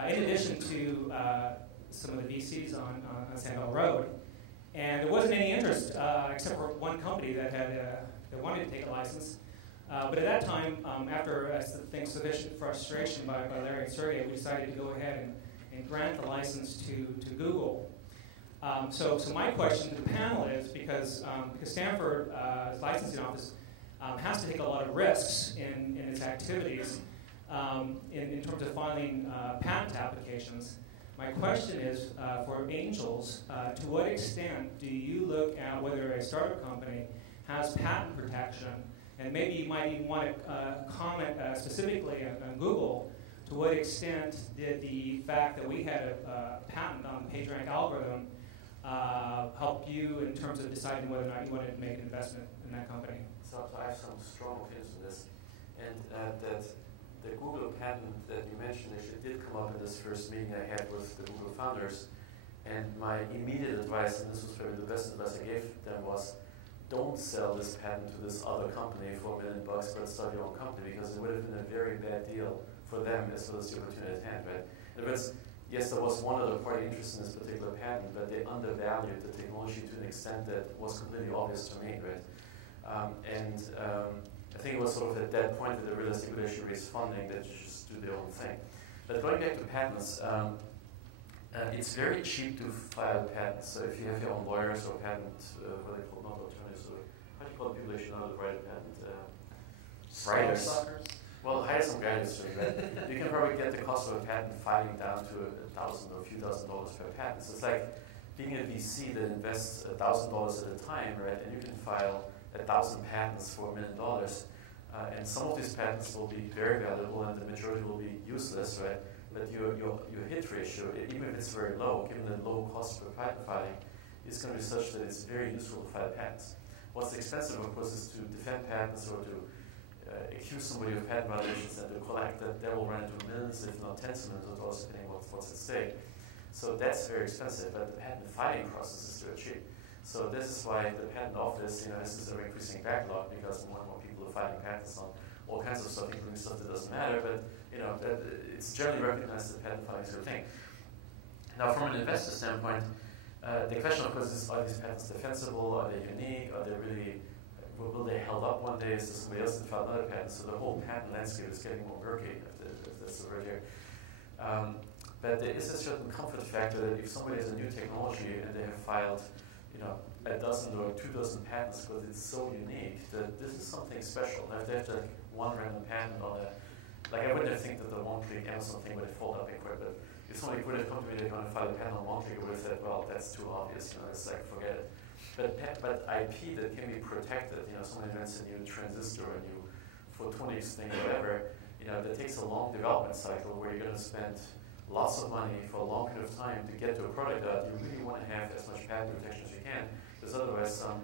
in addition to some of the VCs on Sandhill Road. And there wasn't any interest, except for one company that wanted to take a license. But at that time, after I think sufficient frustration by Larry and Sergey, we decided to go ahead and grant the license to Google. So my question to the panel is, because Stanford's licensing office has to take a lot of risks in its activities in terms of filing patent applications. My question is, for angels, to what extent do you look at whether a startup company has patent protection? And maybe you might even want to comment specifically on Google. To what extent did the fact that we had a patent on the PageRank algorithm help you in terms of deciding whether or not you wanted to make an investment in that company? So I have some strong opinions on this. And that the Google patent that you mentioned actually did come up in this first meeting I had with the Google founders. And my immediate advice, and this was probably the best advice I gave them, was don't sell this patent to this other company for $1 million, but start your own company, because it would have been a very bad deal for them as well as the opportunity at hand, right? In other words, yes, there was one other party interested in this particular patent, but they undervalued the technology to an extent that was completely obvious to me, right? I think it was sort of at that point that they realized they could actually raise funding, that you just do their own thing. But going back to patents, it's very cheap to file patents. So if you have your own lawyers or patent, what they call, not attorneys, or how do you call the people actually know the write a patent? Writers. Well, hire some guys, right? You can probably get the cost of a patent filing down to $1,000 or a few $1,000s per patent. So it's like being a VC that invests $1,000 at a time, right? And you can file 1,000 patents for $1 million. And some of these patents will be very valuable, and the majority will be useless, right? But your hit ratio, even if it's very low, given the low cost for patent filing, is going to be such that it's very useful to file patents. What's expensive, of course, is to defend patents or to accuse somebody of patent violations and to collect that. That will run into millions, if not tens of millions of dollars, depending on what's at stake. So that's very expensive, but the patent filing process is very cheap. So this is why the patent office, has this increasing backlog, because more and more people are filing patents on all kinds of stuff, including stuff that doesn't matter. But it's generally recognized that patent filing is a good thing. Now, from an investor standpoint, the question, of course, is: are these patents defensible? Are they unique? Are they really? Will they held up one day? Is there somebody else that filed another patent? So the whole patent landscape is getting more murky, if that's the word here. But there is a certain comfort factor that if somebody has a new technology and they have filed, a dozen or 24 patents because it's so unique that this is something special. Now, if they have like one random patent on I wouldn't have think that the one-click Amazon thing would have fallen up in quick, but if somebody would have come to me, they're going to file a patent on one-click, I would have said, well, that's too obvious. It's like, forget it. But IP that can be protected, someone invents a new transistor, a new photonics thing, whatever, that takes a long development cycle where you're going to spend lots of money for a long period of time to get to a product that you really want to have as much patent protection as you can, because otherwise some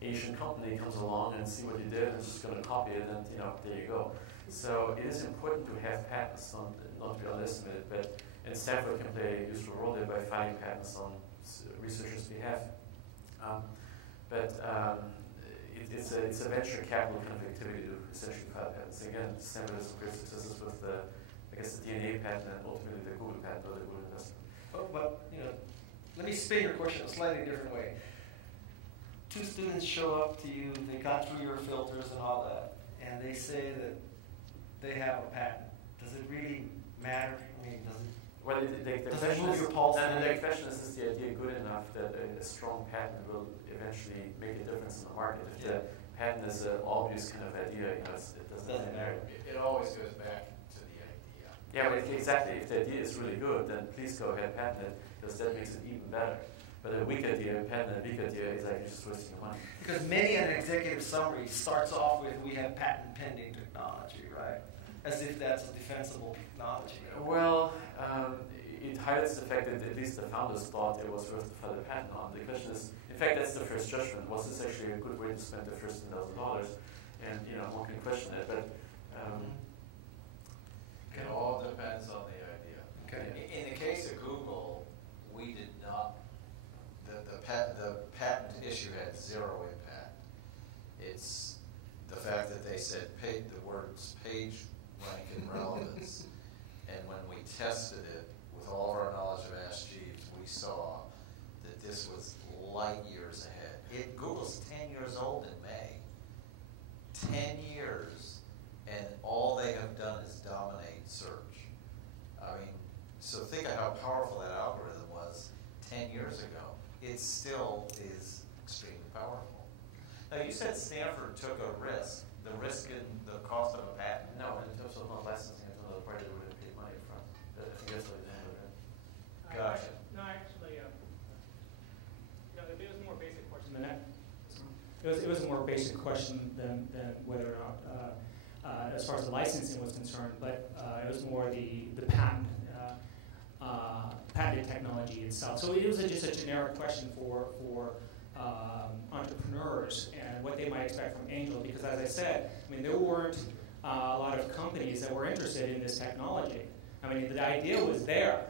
Asian company comes along and see what you did and is just going to copy it, and there you go. So it is important to have patents, not to be underestimated, and Stanford can play a useful role there by filing patents on researchers' behalf. It's a venture capital kind of activity to essentially file patents. Again, Stanford has some great successes with the DNA patent and ultimately the Google patent or the Google investment. But let me spin your question a slightly different way. Two students show up to you, they got through your filters and all that, and they say that they have a patent. Does it really matter? Does it? Well, does it move your pulse? And the question is the idea good enough that a strong patent will eventually make a difference in the market? If the patent is an obvious kind of idea, it doesn't matter. It always goes back to the idea. Yeah, but exactly. If the idea is really good, then please go ahead and patent it, because that makes it even better. But a weak idea, a patent, a weak idea is like just wasting your money. Because many an executive summary starts off with, we have patent pending technology, right? As if that's a defensible technology. Well, it highlights the fact that at least the founders thought it was worth to file a patent on. The question is, in fact, that's the first judgment. Was this actually a good way to spend the first $10,000? And, one can question it, but... It all depends on the idea. Okay. In the case of Google, we did not, the patent issue had zero impact. It's the fact that they said the words page rank and relevance, and when we tested it with all of our knowledge of Ask Jeeves, we saw that this was light years ahead. Google's 10 years old in May. 10 years, and all they have done is dominate search. I mean, so think of how powerful that algorithm was 10 years ago. It still is extremely powerful. Now, you said Stanford took a risk. The risk in the cost of a patent? No, in terms of not licensing it to another party, they would have paid money from. I think that's what they handled it. Gotcha. No, actually, it was a more basic question than that. It was a more basic question than whether or not, as far as the licensing was concerned, but it was more the patented technology itself. So it was just a generic question for entrepreneurs and what they might expect from Angel, because as I said, I mean, there weren't a lot of companies that were interested in this technology. I mean, the idea was there,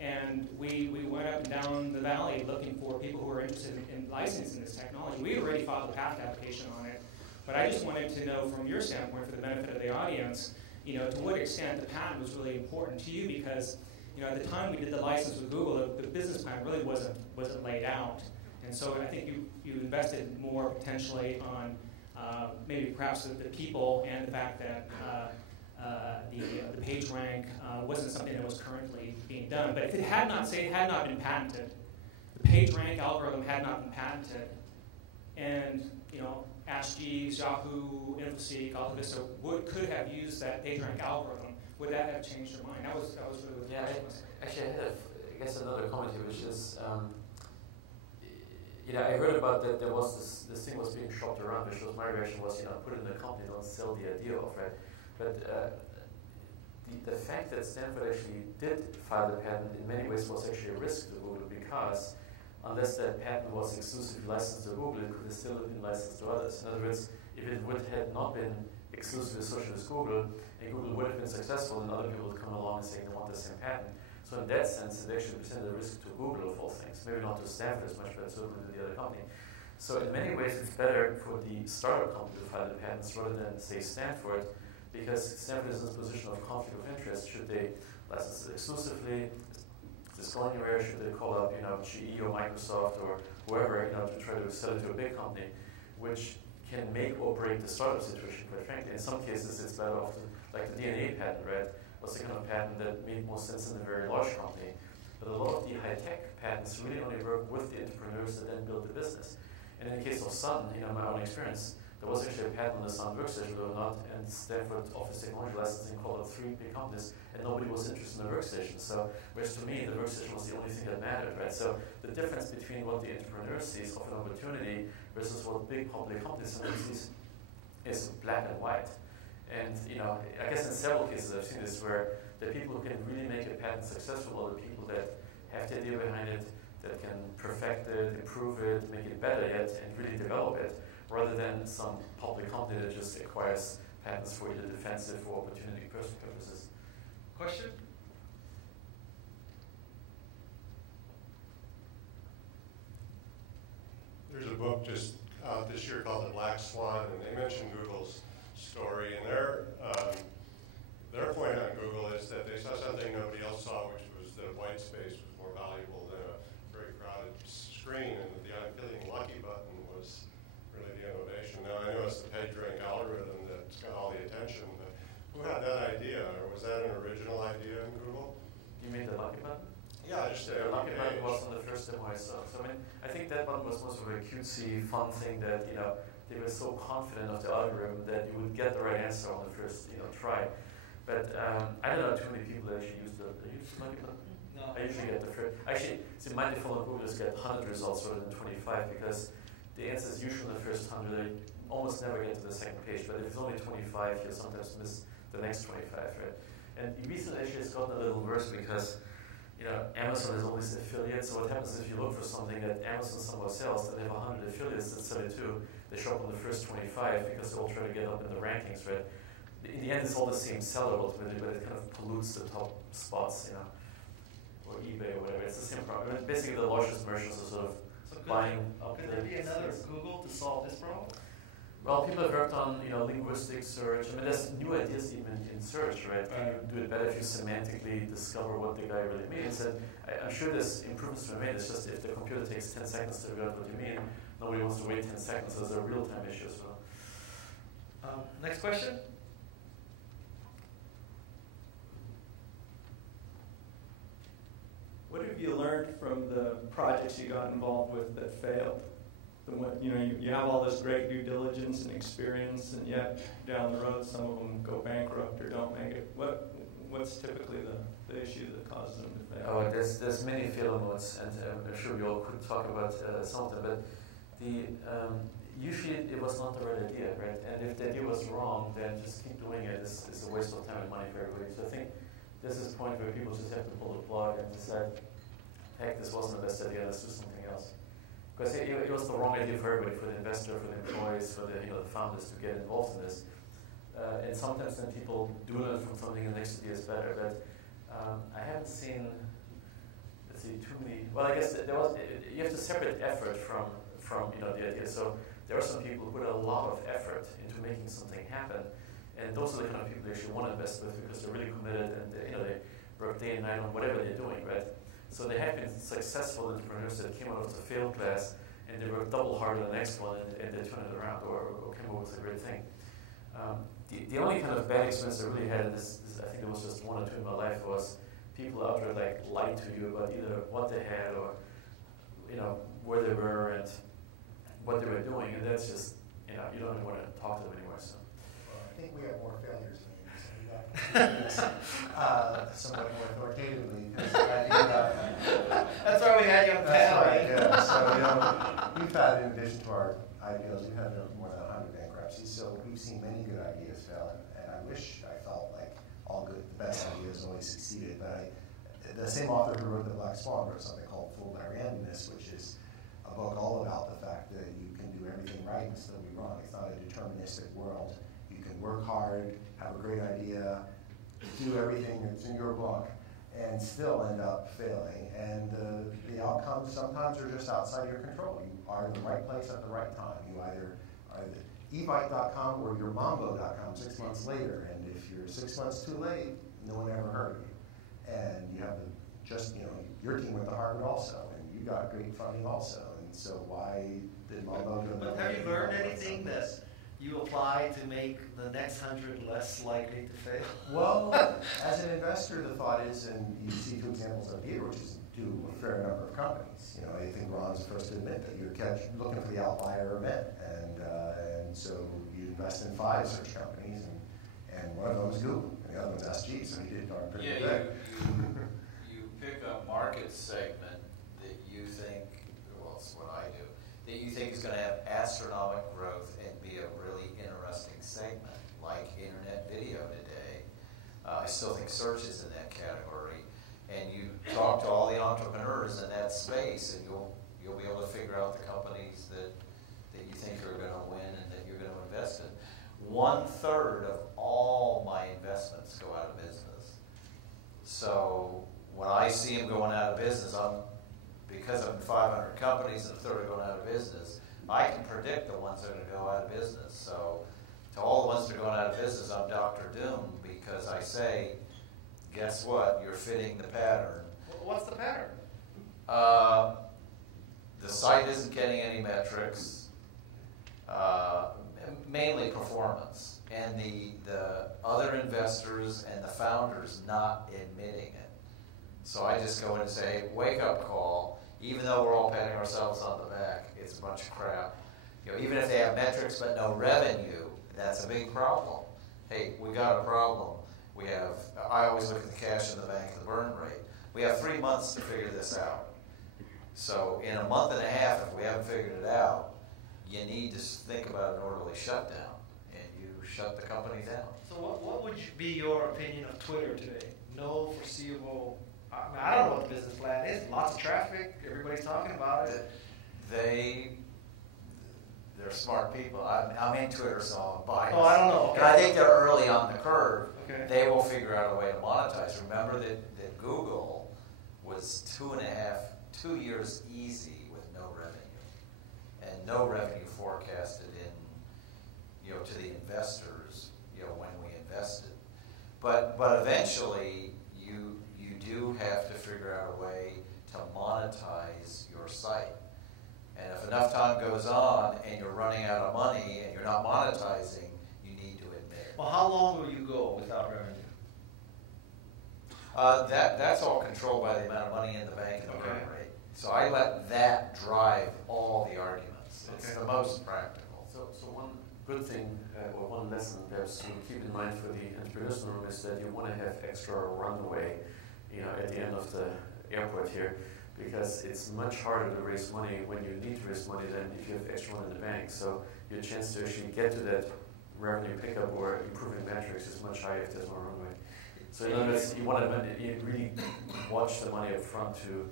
and we went up and down the valley looking for people who were interested in licensing this technology. We had already filed a patent application on it, but I just wanted to know from your standpoint, for the benefit of the audience, to what extent the patent was really important to you, because at the time we did the license with Google, the business plan really wasn't laid out. And so I think you invested more potentially on maybe perhaps the people and the fact that the page rank wasn't something that was currently being done. But if it had not been patented, the page rank algorithm had not been patented, and Ask Jeeves, Yahoo, InfoSeek, Alta Vista could have used that page rank algorithm, would that have changed your mind? That was really what the question was. Actually, I had another comment here, which is, I heard about that there was this thing was being shopped around, which was my reaction was, put it in the company, don't sell the idea of, right? But the fact that Stanford actually did file the patent in many ways was actually a risk to Google, because unless that patent was exclusively licensed to Google, it could have still been licensed to others. In other words, if it had not been exclusively associated with Google, and Google would have been successful, and other people would come along and say they want the same patent. So in that sense, it actually presented a risk to Google of all things. Maybe not to Stanford as much, but certainly to the other company. So in many ways, it's better for the startup company to file the patents rather than, say, Stanford, because Stanford is in a position of conflict of interest. Should they license it exclusively? Does this go anywhere? Should they call up, GE or Microsoft or whoever, to try to sell it to a big company, which can make or break the startup situation, quite frankly. In some cases, it's better off like the DNA patent, right? Was the kind of patent that made more sense in a very large company. But a lot of the high-tech patents really only work with the entrepreneurs that then build the business. And in the case of Sun, my own experience, there was actually a patent on the Sun workstation, believe it or not, and Stanford Office Technology Licensing called up 3 big companies, and nobody was interested in the workstation. So, whereas to me, the workstation was the only thing that mattered, right? So, the difference between what the entrepreneur sees of an opportunity versus what big public companies sees is black and white. And, I guess in several cases I've seen this where the people who can really make a patent successful are the people that have the idea behind it, that can perfect it, improve it, make it better yet, and really develop it, rather than some public company that just acquires patents for either defensive or opportunity purposes. Question? There's a book just out this year called The Black Swan, and they mentioned Google's story, and their point on Google is that they saw something nobody else saw, which was that white space was more valuable than a very crowded screen, and that the unclicking lucky button was really the innovation. Now, I know it's the PageRank algorithm that's got all the attention, but who had that idea, or was that an original idea in Google? You mean the lucky button? Yeah, just the lucky button was on the first demo I saw. So I think that button was most of a cutesy, fun thing that they were so confident of the algorithm that you would get the right answer on the first try. But I don't know too many people that actually use the lucky button. No. I usually get the first. Actually, see, my default on Google is get 100 results rather than 25 because the answer is usually the first 100. I almost never get to the second page, but if it's only 25, you'll sometimes miss the next 25, right? And recently, actually, it's gotten a little worse because, you know, Amazon has all these affiliates. So what happens if you look for something that Amazon somewhere sells, and they have 100 affiliates that sell it too, they show up on the first 25 because they all try to get up in the rankings, right? In the end, it's all the same seller ultimately, but it kind of pollutes the top spots, you know, or eBay or whatever. It's the same problem. Basically, the largest merchants are sort of buying up. Could there be another Google to solve this problem? Well, people have worked on, you know, linguistic search. I mean, there's new ideas even in search, right? Can you do it better if you semantically discover what the guy really means? And I'm sure there's improvements to be made. It's just if the computer takes 10 seconds to figure out what you mean, nobody wants to wait 10 seconds. There's a real-time issue as well. Next question? What have you learned from the projects you got involved with that failed? You have all this great due diligence and experience, and yet down the road some of them go bankrupt or don't make it. What's typically the issue that causes them to fail? Oh, there's many failure modes, and I'm sure we all could talk about some of them, but usually it was not the right idea, right? And if the idea was wrong, then just keep doing it. It's a waste of time and money for everybody. So I think there's this point where people just have to pull the plug and decide, heck, this wasn't the best idea, let's do something else. Because it was the wrong idea for everybody, for the investor, for the employees, for the founders to get involved in this. And sometimes then people do learn from something and the next idea is better. But I haven't seen, let's see, too many. Well, I guess you have to separate effort from the idea. So there are some people who put a lot of effort into making something happen, and those are the kind of people you actually want to invest with because they're really committed and they work day and night on whatever they're doing, right? So they have been successful entrepreneurs that came out of the failed class and they worked double hard on the next one and they turned it around or came up with a great thing. The only kind of bad experience I really had, and this I think there was just one or two in my life, was people out there like lied to you about either what they had or where they were and what they were doing, and that's just you don't even want to talk to them anymore. So. Well, I think we have more failures than you, so somewhat more authoritatively. That's why we had you on panel, right? Yeah, so we've had, in addition to our IPOs, we've had more than 100 bankruptcies, so we've seen many good ideas fail, and I wish I felt like all good, the best ideas always succeeded, but the same author who wrote The Black Swan wrote something called Fool by Randomness, which is a book all about the fact that you can do everything right and still be wrong. It's not a deterministic world. You can work hard, have a great idea, do everything that's in your book, and still end up failing. And the outcomes sometimes are just outside your control. You are in the right place at the right time. You either are evite.com or you're mambo.com 6 months later. And if you're 6 months too late, no one ever heard of you. And you have your team went to Harvard also, and you got great funding also. And so why did Mambo do that? But have you learned anything that you apply to make the next 100 less likely to fail? Well, as an investor, the thought is, and you see two examples of here, which is do a fair number of companies. I think Ron's the first to admit that you're looking for the outlier event, and so you invest in 5 such companies, and one of them is Google, and the other one's SG, so he did darn pretty good. You pick a market segment that you think, well, it's what I do, that you think is going to have astronomic growth and be a really interesting segment, like internet video today. I still think search is in that category. And you talk to all the entrepreneurs in that space, and you'll be able to figure out the companies that you think are going to win and that you're going to invest in. 1/3 of all my investments go out of business. So when I see them going out of business, because I'm in 500 companies and 1/3 are going out of business, I can predict the ones that are going to go out of business. So to all the ones that are going out of business, I'm Dr. Doom, because I say, guess what? You're fitting the pattern. What's the pattern? The site isn't getting any metrics, mainly performance, and the other investors and the founders not admitting it. So I just go in and say, wake up call. Even though we're all patting ourselves on the back, it's a bunch of crap. Even if they have metrics but no revenue, that's a big problem. Hey, we got a problem. I always look at the cash in the bank, the burn rate. we have 3 months to figure this out. So in a month and a half, if we haven't figured it out, you need to think about an orderly shutdown, and you shut the company down. So what would be your opinion of Twitter today? No foreseeable, I don't know what the business plan is. Lots of traffic, everybody's talking about it. They're smart people. I'm in Twitter, so I'm biased. Oh, I don't know. Okay. And I think they're early on the curve. Okay. They will figure out a way to monetize. Remember that Google was 2 years easy with no revenue, and no revenue forecasted in, to the investors, when we invested. But eventually, you do have to figure out a way to monetize your site. And if enough time goes on and you're running out of money and you're not monetizing, you need to admit it. Well, how long will you go without revenue? That's all controlled by the amount of money in the bank and the burn rate. So I let that drive all the arguments. It's the most practical. So one good thing, or one lesson perhaps to keep in mind for the entrepreneurs in the room is that you want to have extra runway, at the end of the airport here, because it's much harder to raise money when you need to raise money than if you have extra money in the bank. So your chance to actually get to that revenue pickup or improving metrics is much higher if there's more runway. So in other words, you really watch the money up front to,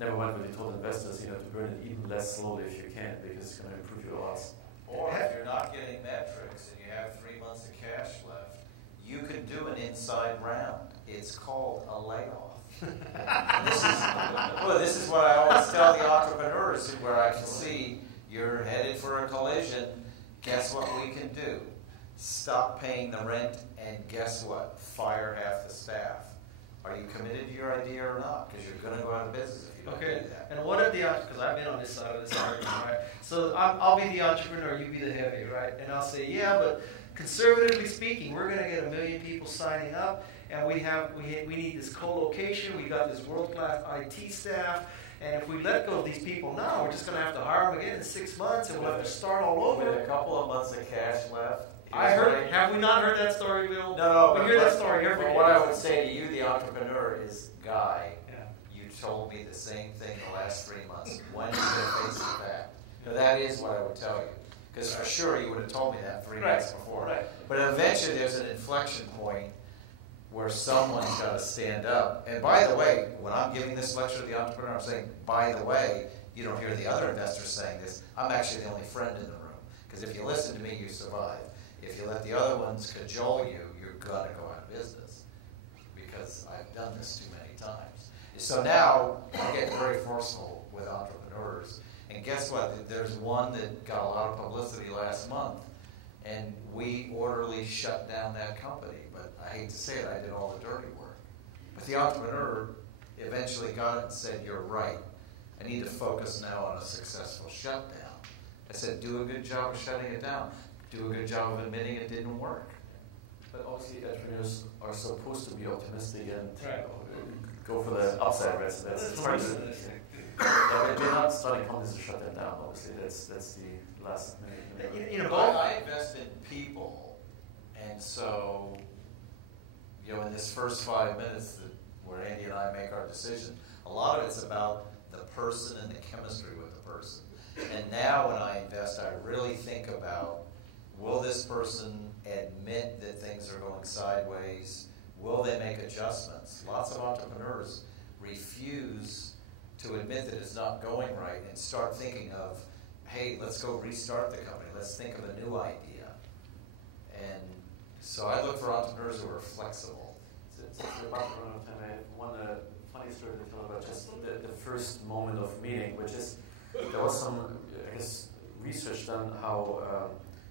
never mind what you told investors, to burn it even less slowly if you can, because it's going to improve your loss. Or if you're not getting metrics and you have 3 months of cash left, you can do an inside round. It's called a layoff. This is what I always tell the entrepreneurs, where I can see you're headed for a collision. Guess what we can do? Stop paying the rent, and guess what? Fire half the staff. Are you committed to your idea or not? Because you're going to go out of business if you don't do that. And what if because I've been on this side of this argument, right? So I'll be the entrepreneur, you be the heavy, right? And I'll say, yeah, but conservatively speaking, we're going to get 1 million people signing up, and we need this co-location. We got this world-class IT staff, and if we let go of these people now, we're just going to have to hire them again in 6 months, and we'll have to start all over. With a couple of months of cash left. Have we not heard that story, Bill? No. We hear that story every day. What I would say to you, the entrepreneur, is, Guy, you told me the same thing the last 3 months. When are you going to face the fact? That is what I would tell you. Because for sure you would have told me that 3 months before. Right. But eventually there's an inflection point where someone's got to stand up. And by the way, when I'm giving this lecture to the entrepreneur, I'm saying, by the way, you don't hear the other investors saying this. I'm actually the only friend in the room. Because if you listen to me, you survive. If you let the other ones cajole you, you're going to go out of business. Because I've done this too many times. So now I get very forceful with entrepreneurs. And guess what? There's one that got a lot of publicity last month. And we orderly shut down that company. But I hate to say it, I did all the dirty work. But the entrepreneur eventually got it and said, you're right. I need to focus now on a successful shutdown. I said, do a good job of shutting it down. Do a good job of admitting it didn't work. But obviously entrepreneurs are supposed to be optimistic and go for the upside risk. That's part of it. We're not starting companies to shut them down, obviously. That's the last minute. I invest in people, and so, in this first 5 minutes where Andy and I make our decision, a lot of it's about the person and the chemistry with the person. And now when I invest, I really think about, will this person admit that things are going sideways? Will they make adjustments? Lots of entrepreneurs refuse to admit that it's not going right and start thinking of, hey, let's go restart the company. Let's think of a new idea. And so I look for entrepreneurs who are flexible. Since we're about to run out of time, I have one funny story to tell about just the first moment of meeting, which is there was some, research done how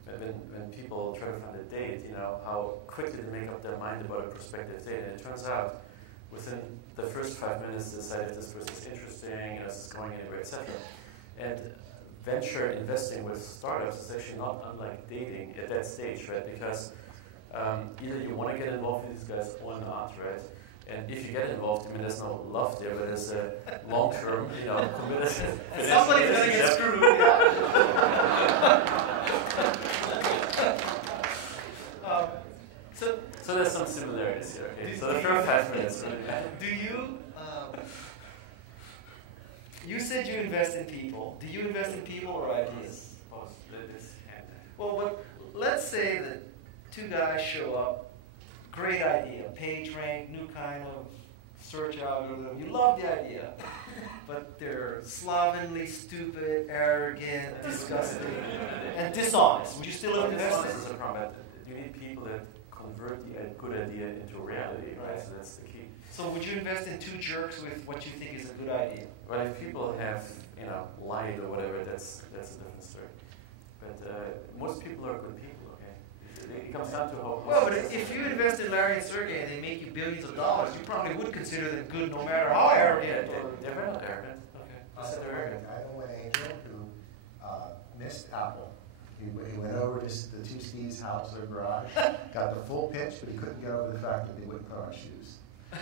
when people try to find a date, how quickly they make up their mind about a prospective date. And it turns out, within the first 5 minutes, they decide if this person is interesting, is this going anywhere, etc. And venture investing with startups is actually not unlike dating at that stage, right? Because either you want to get involved with these guys or not, right? And if you get involved, there's no love there, but there's a long-term, committed. Somebody's going to get screwed. So there's some similarities here. Okay, so the first 5 minutes. Do you, you said you invest in people. Do you invest in people or ideas? Well, let's say that 2 guys show up, great idea, page rank, new kind of search algorithm. You love the idea, but they're slovenly, stupid, arrogant, disgusting, and dishonest. Would you still invest in This is a problem. You need people that convert the good idea into reality, right? So that's the key. So would you invest in 2 jerks with what you think is a good idea? Well, if people have, lied or whatever, that's a different story. But most people are good people, okay? It comes down to how... Well, but if you invest in Larry and Sergey and they make you billions of dollars, you probably would consider them good no matter how arrogant. They're not arrogant. Okay. I know an angel who missed Apple. He went over to the 2 skis house, their garage, got the full pitch, but he couldn't get over the fact that they wouldn't put on shoes.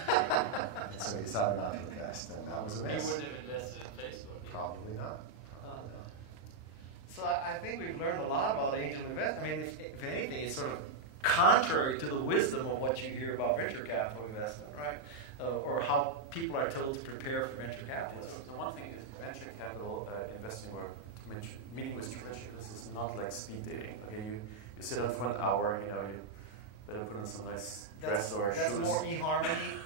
And so he decided not to invest, and that was a miss. You wouldn't have invested in Facebook. Probably not. So I think we've learned a lot about angel investment. I mean, if anything, it's sort of contrary to the wisdom of what you hear about venture capital investment, right? Or how people are told to prepare for venture capital. So the one thing is venture capital investing or meeting with venture, this is not like speed dating. Okay, you sit down for an hour, you better put on some nice dress or shoes. That's more eHarmony.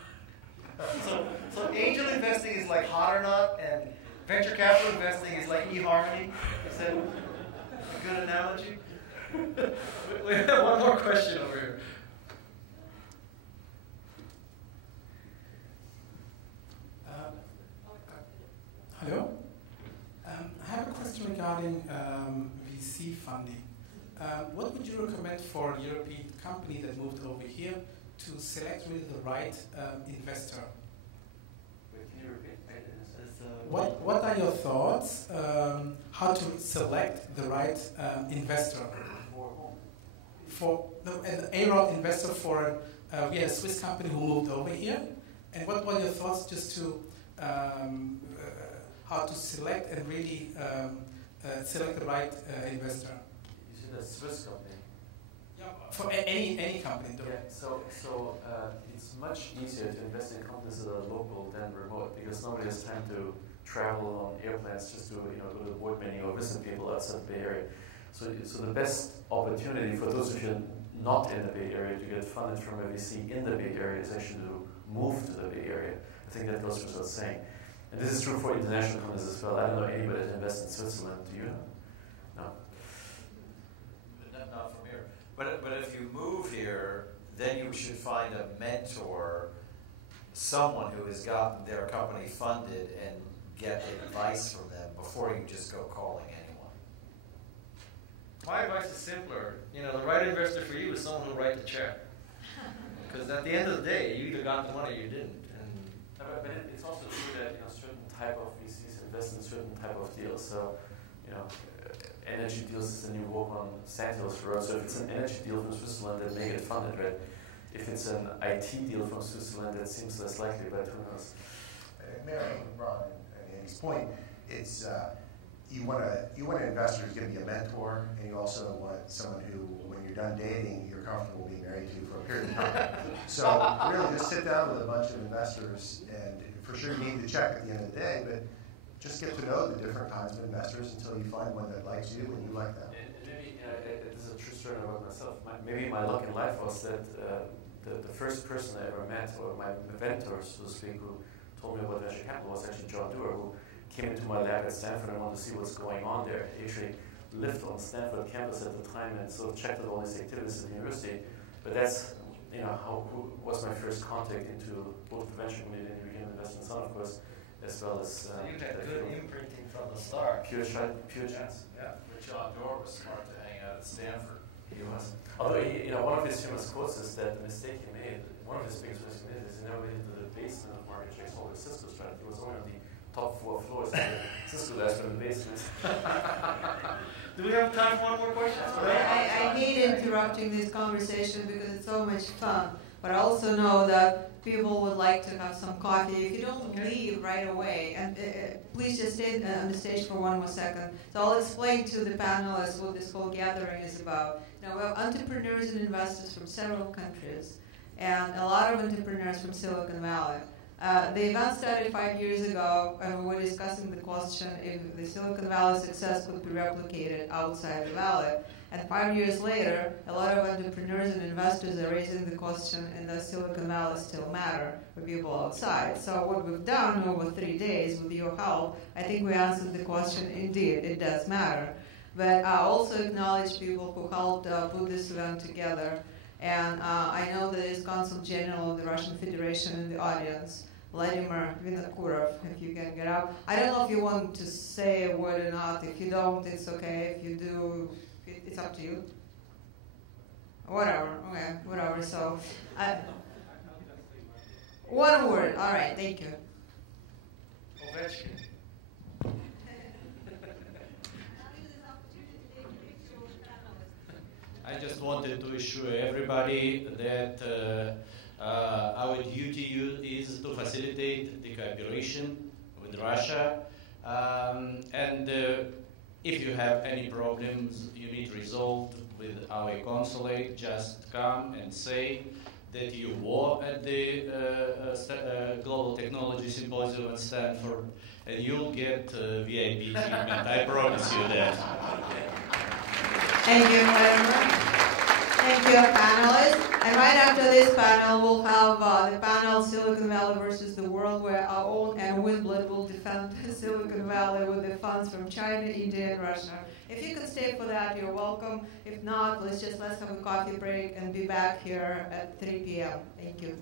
So angel investing is like hot or not, and venture capital investing is like eHarmony. Is that a good analogy? We have one more question over here. Hello. I have a question regarding VC funding. What would you recommend for a European company that moved over here to select really the right investor? Wait, can you repeat? What are your thoughts how to select the right investor? For an A-round investor for we had a Swiss company who moved over here, and what were your thoughts just to how to select and really select the right investor? You said a Swiss company. Yeah, for any company. Yeah. So it's much easier to invest in companies that are local than remote because nobody has time to travel on airplanes just to go to the board meeting or visit people outside the Bay Area. So the best opportunity for those of you not in the Bay Area to get funded from a VC in the Bay Area is actually to move to the Bay Area. I think that goes without saying. And this is true for international companies as well. I don't know anybody that invests in Switzerland. Do you know? No. Not from here. But if you move here, then you should find a mentor, someone who has gotten their company funded, and get advice from them before you just go calling anyone. My advice is simpler. The right investor for you is someone who will write the check. Because at the end of the day, you either got the money or you didn't. But it's also true that certain type of VCs invest in certain type of deals. So, energy deals is the new walk on Sandhills Road. So if it's an energy deal from Switzerland, then may get funded, right? If it's an IT deal from Switzerland, that seems less likely, but who knows? Mary, Ron, and Andy's point, it's you want an investor who's going to be a mentor, and you also want someone who, when you're done dating, you're comfortable being married to for a period of time. So really, just sit down with a bunch of investors, and for sure you need to check at the end of the day, but just get to know the different kinds of investors until you find one that likes you and you like them. And maybe this is a true story about myself. Maybe my luck in life was that the first person I ever met, or my mentor, so to speak, who told me about venture capital was actually John Doerr, who came into my lab at Stanford and wanted to see what's going on there. He actually lived on Stanford campus at the time and sort of checked out all these activities at the university. But that's who was my first contact into both the venture community and the European Investment Fund, of course, as well as. So you had good imprinting from the start. Pure chance. Yeah. But John Doerr was smart to hang out at Stanford. He was. Although one of his famous quotes is that the mistake he made, one of his biggest mistakes he made, is he never went into the basement of market checks, all the Cisco strategy. He was only on the top 4 floors of the Cisco labs in the basement. Do we have time for one more question? I hate interrupting this conversation because it's so much fun, but I also know that people would like to have some coffee. If you don't leave right away, and please just stay on the stage for one more second. So I'll explain to the panelists what this whole gathering is about. Now, we have entrepreneurs and investors from several countries, and a lot of entrepreneurs from Silicon Valley. The event started 5 years ago, and we were discussing the question if the Silicon Valley success could be replicated outside the valley. And 5 years later, a lot of entrepreneurs and investors are raising the question, and does Silicon Valley still matter for people outside? So what we've done over 3 days with your help, I think we answered the question, indeed, it does matter. But I also acknowledge people who helped put this event together. And I know there is Consul General of the Russian Federation in the audience, Vladimir Vinokurov, if you can get up. I don't know if you want to say a word or not. If you don't, it's okay. If you do, it's up to you. Whatever, okay, whatever. So, one word. All right, thank you. I just wanted to assure everybody that our duty is to facilitate the cooperation with Russia, and if you have any problems you need resolved with our consulate, just come and say that you were at the Global Technology Symposium at Stanford, and you'll get VIP treatment. I promise you that. Thank you, Vladimir. Thank you, panelists. And right after this panel, we'll have the panel Silicon Valley versus the World, where our own Ann Winblad will defend Silicon Valley with the funds from China, India, and Russia. If you can stay for that, you're welcome. If not, let's have a coffee break and be back here at 3 p.m. Thank you.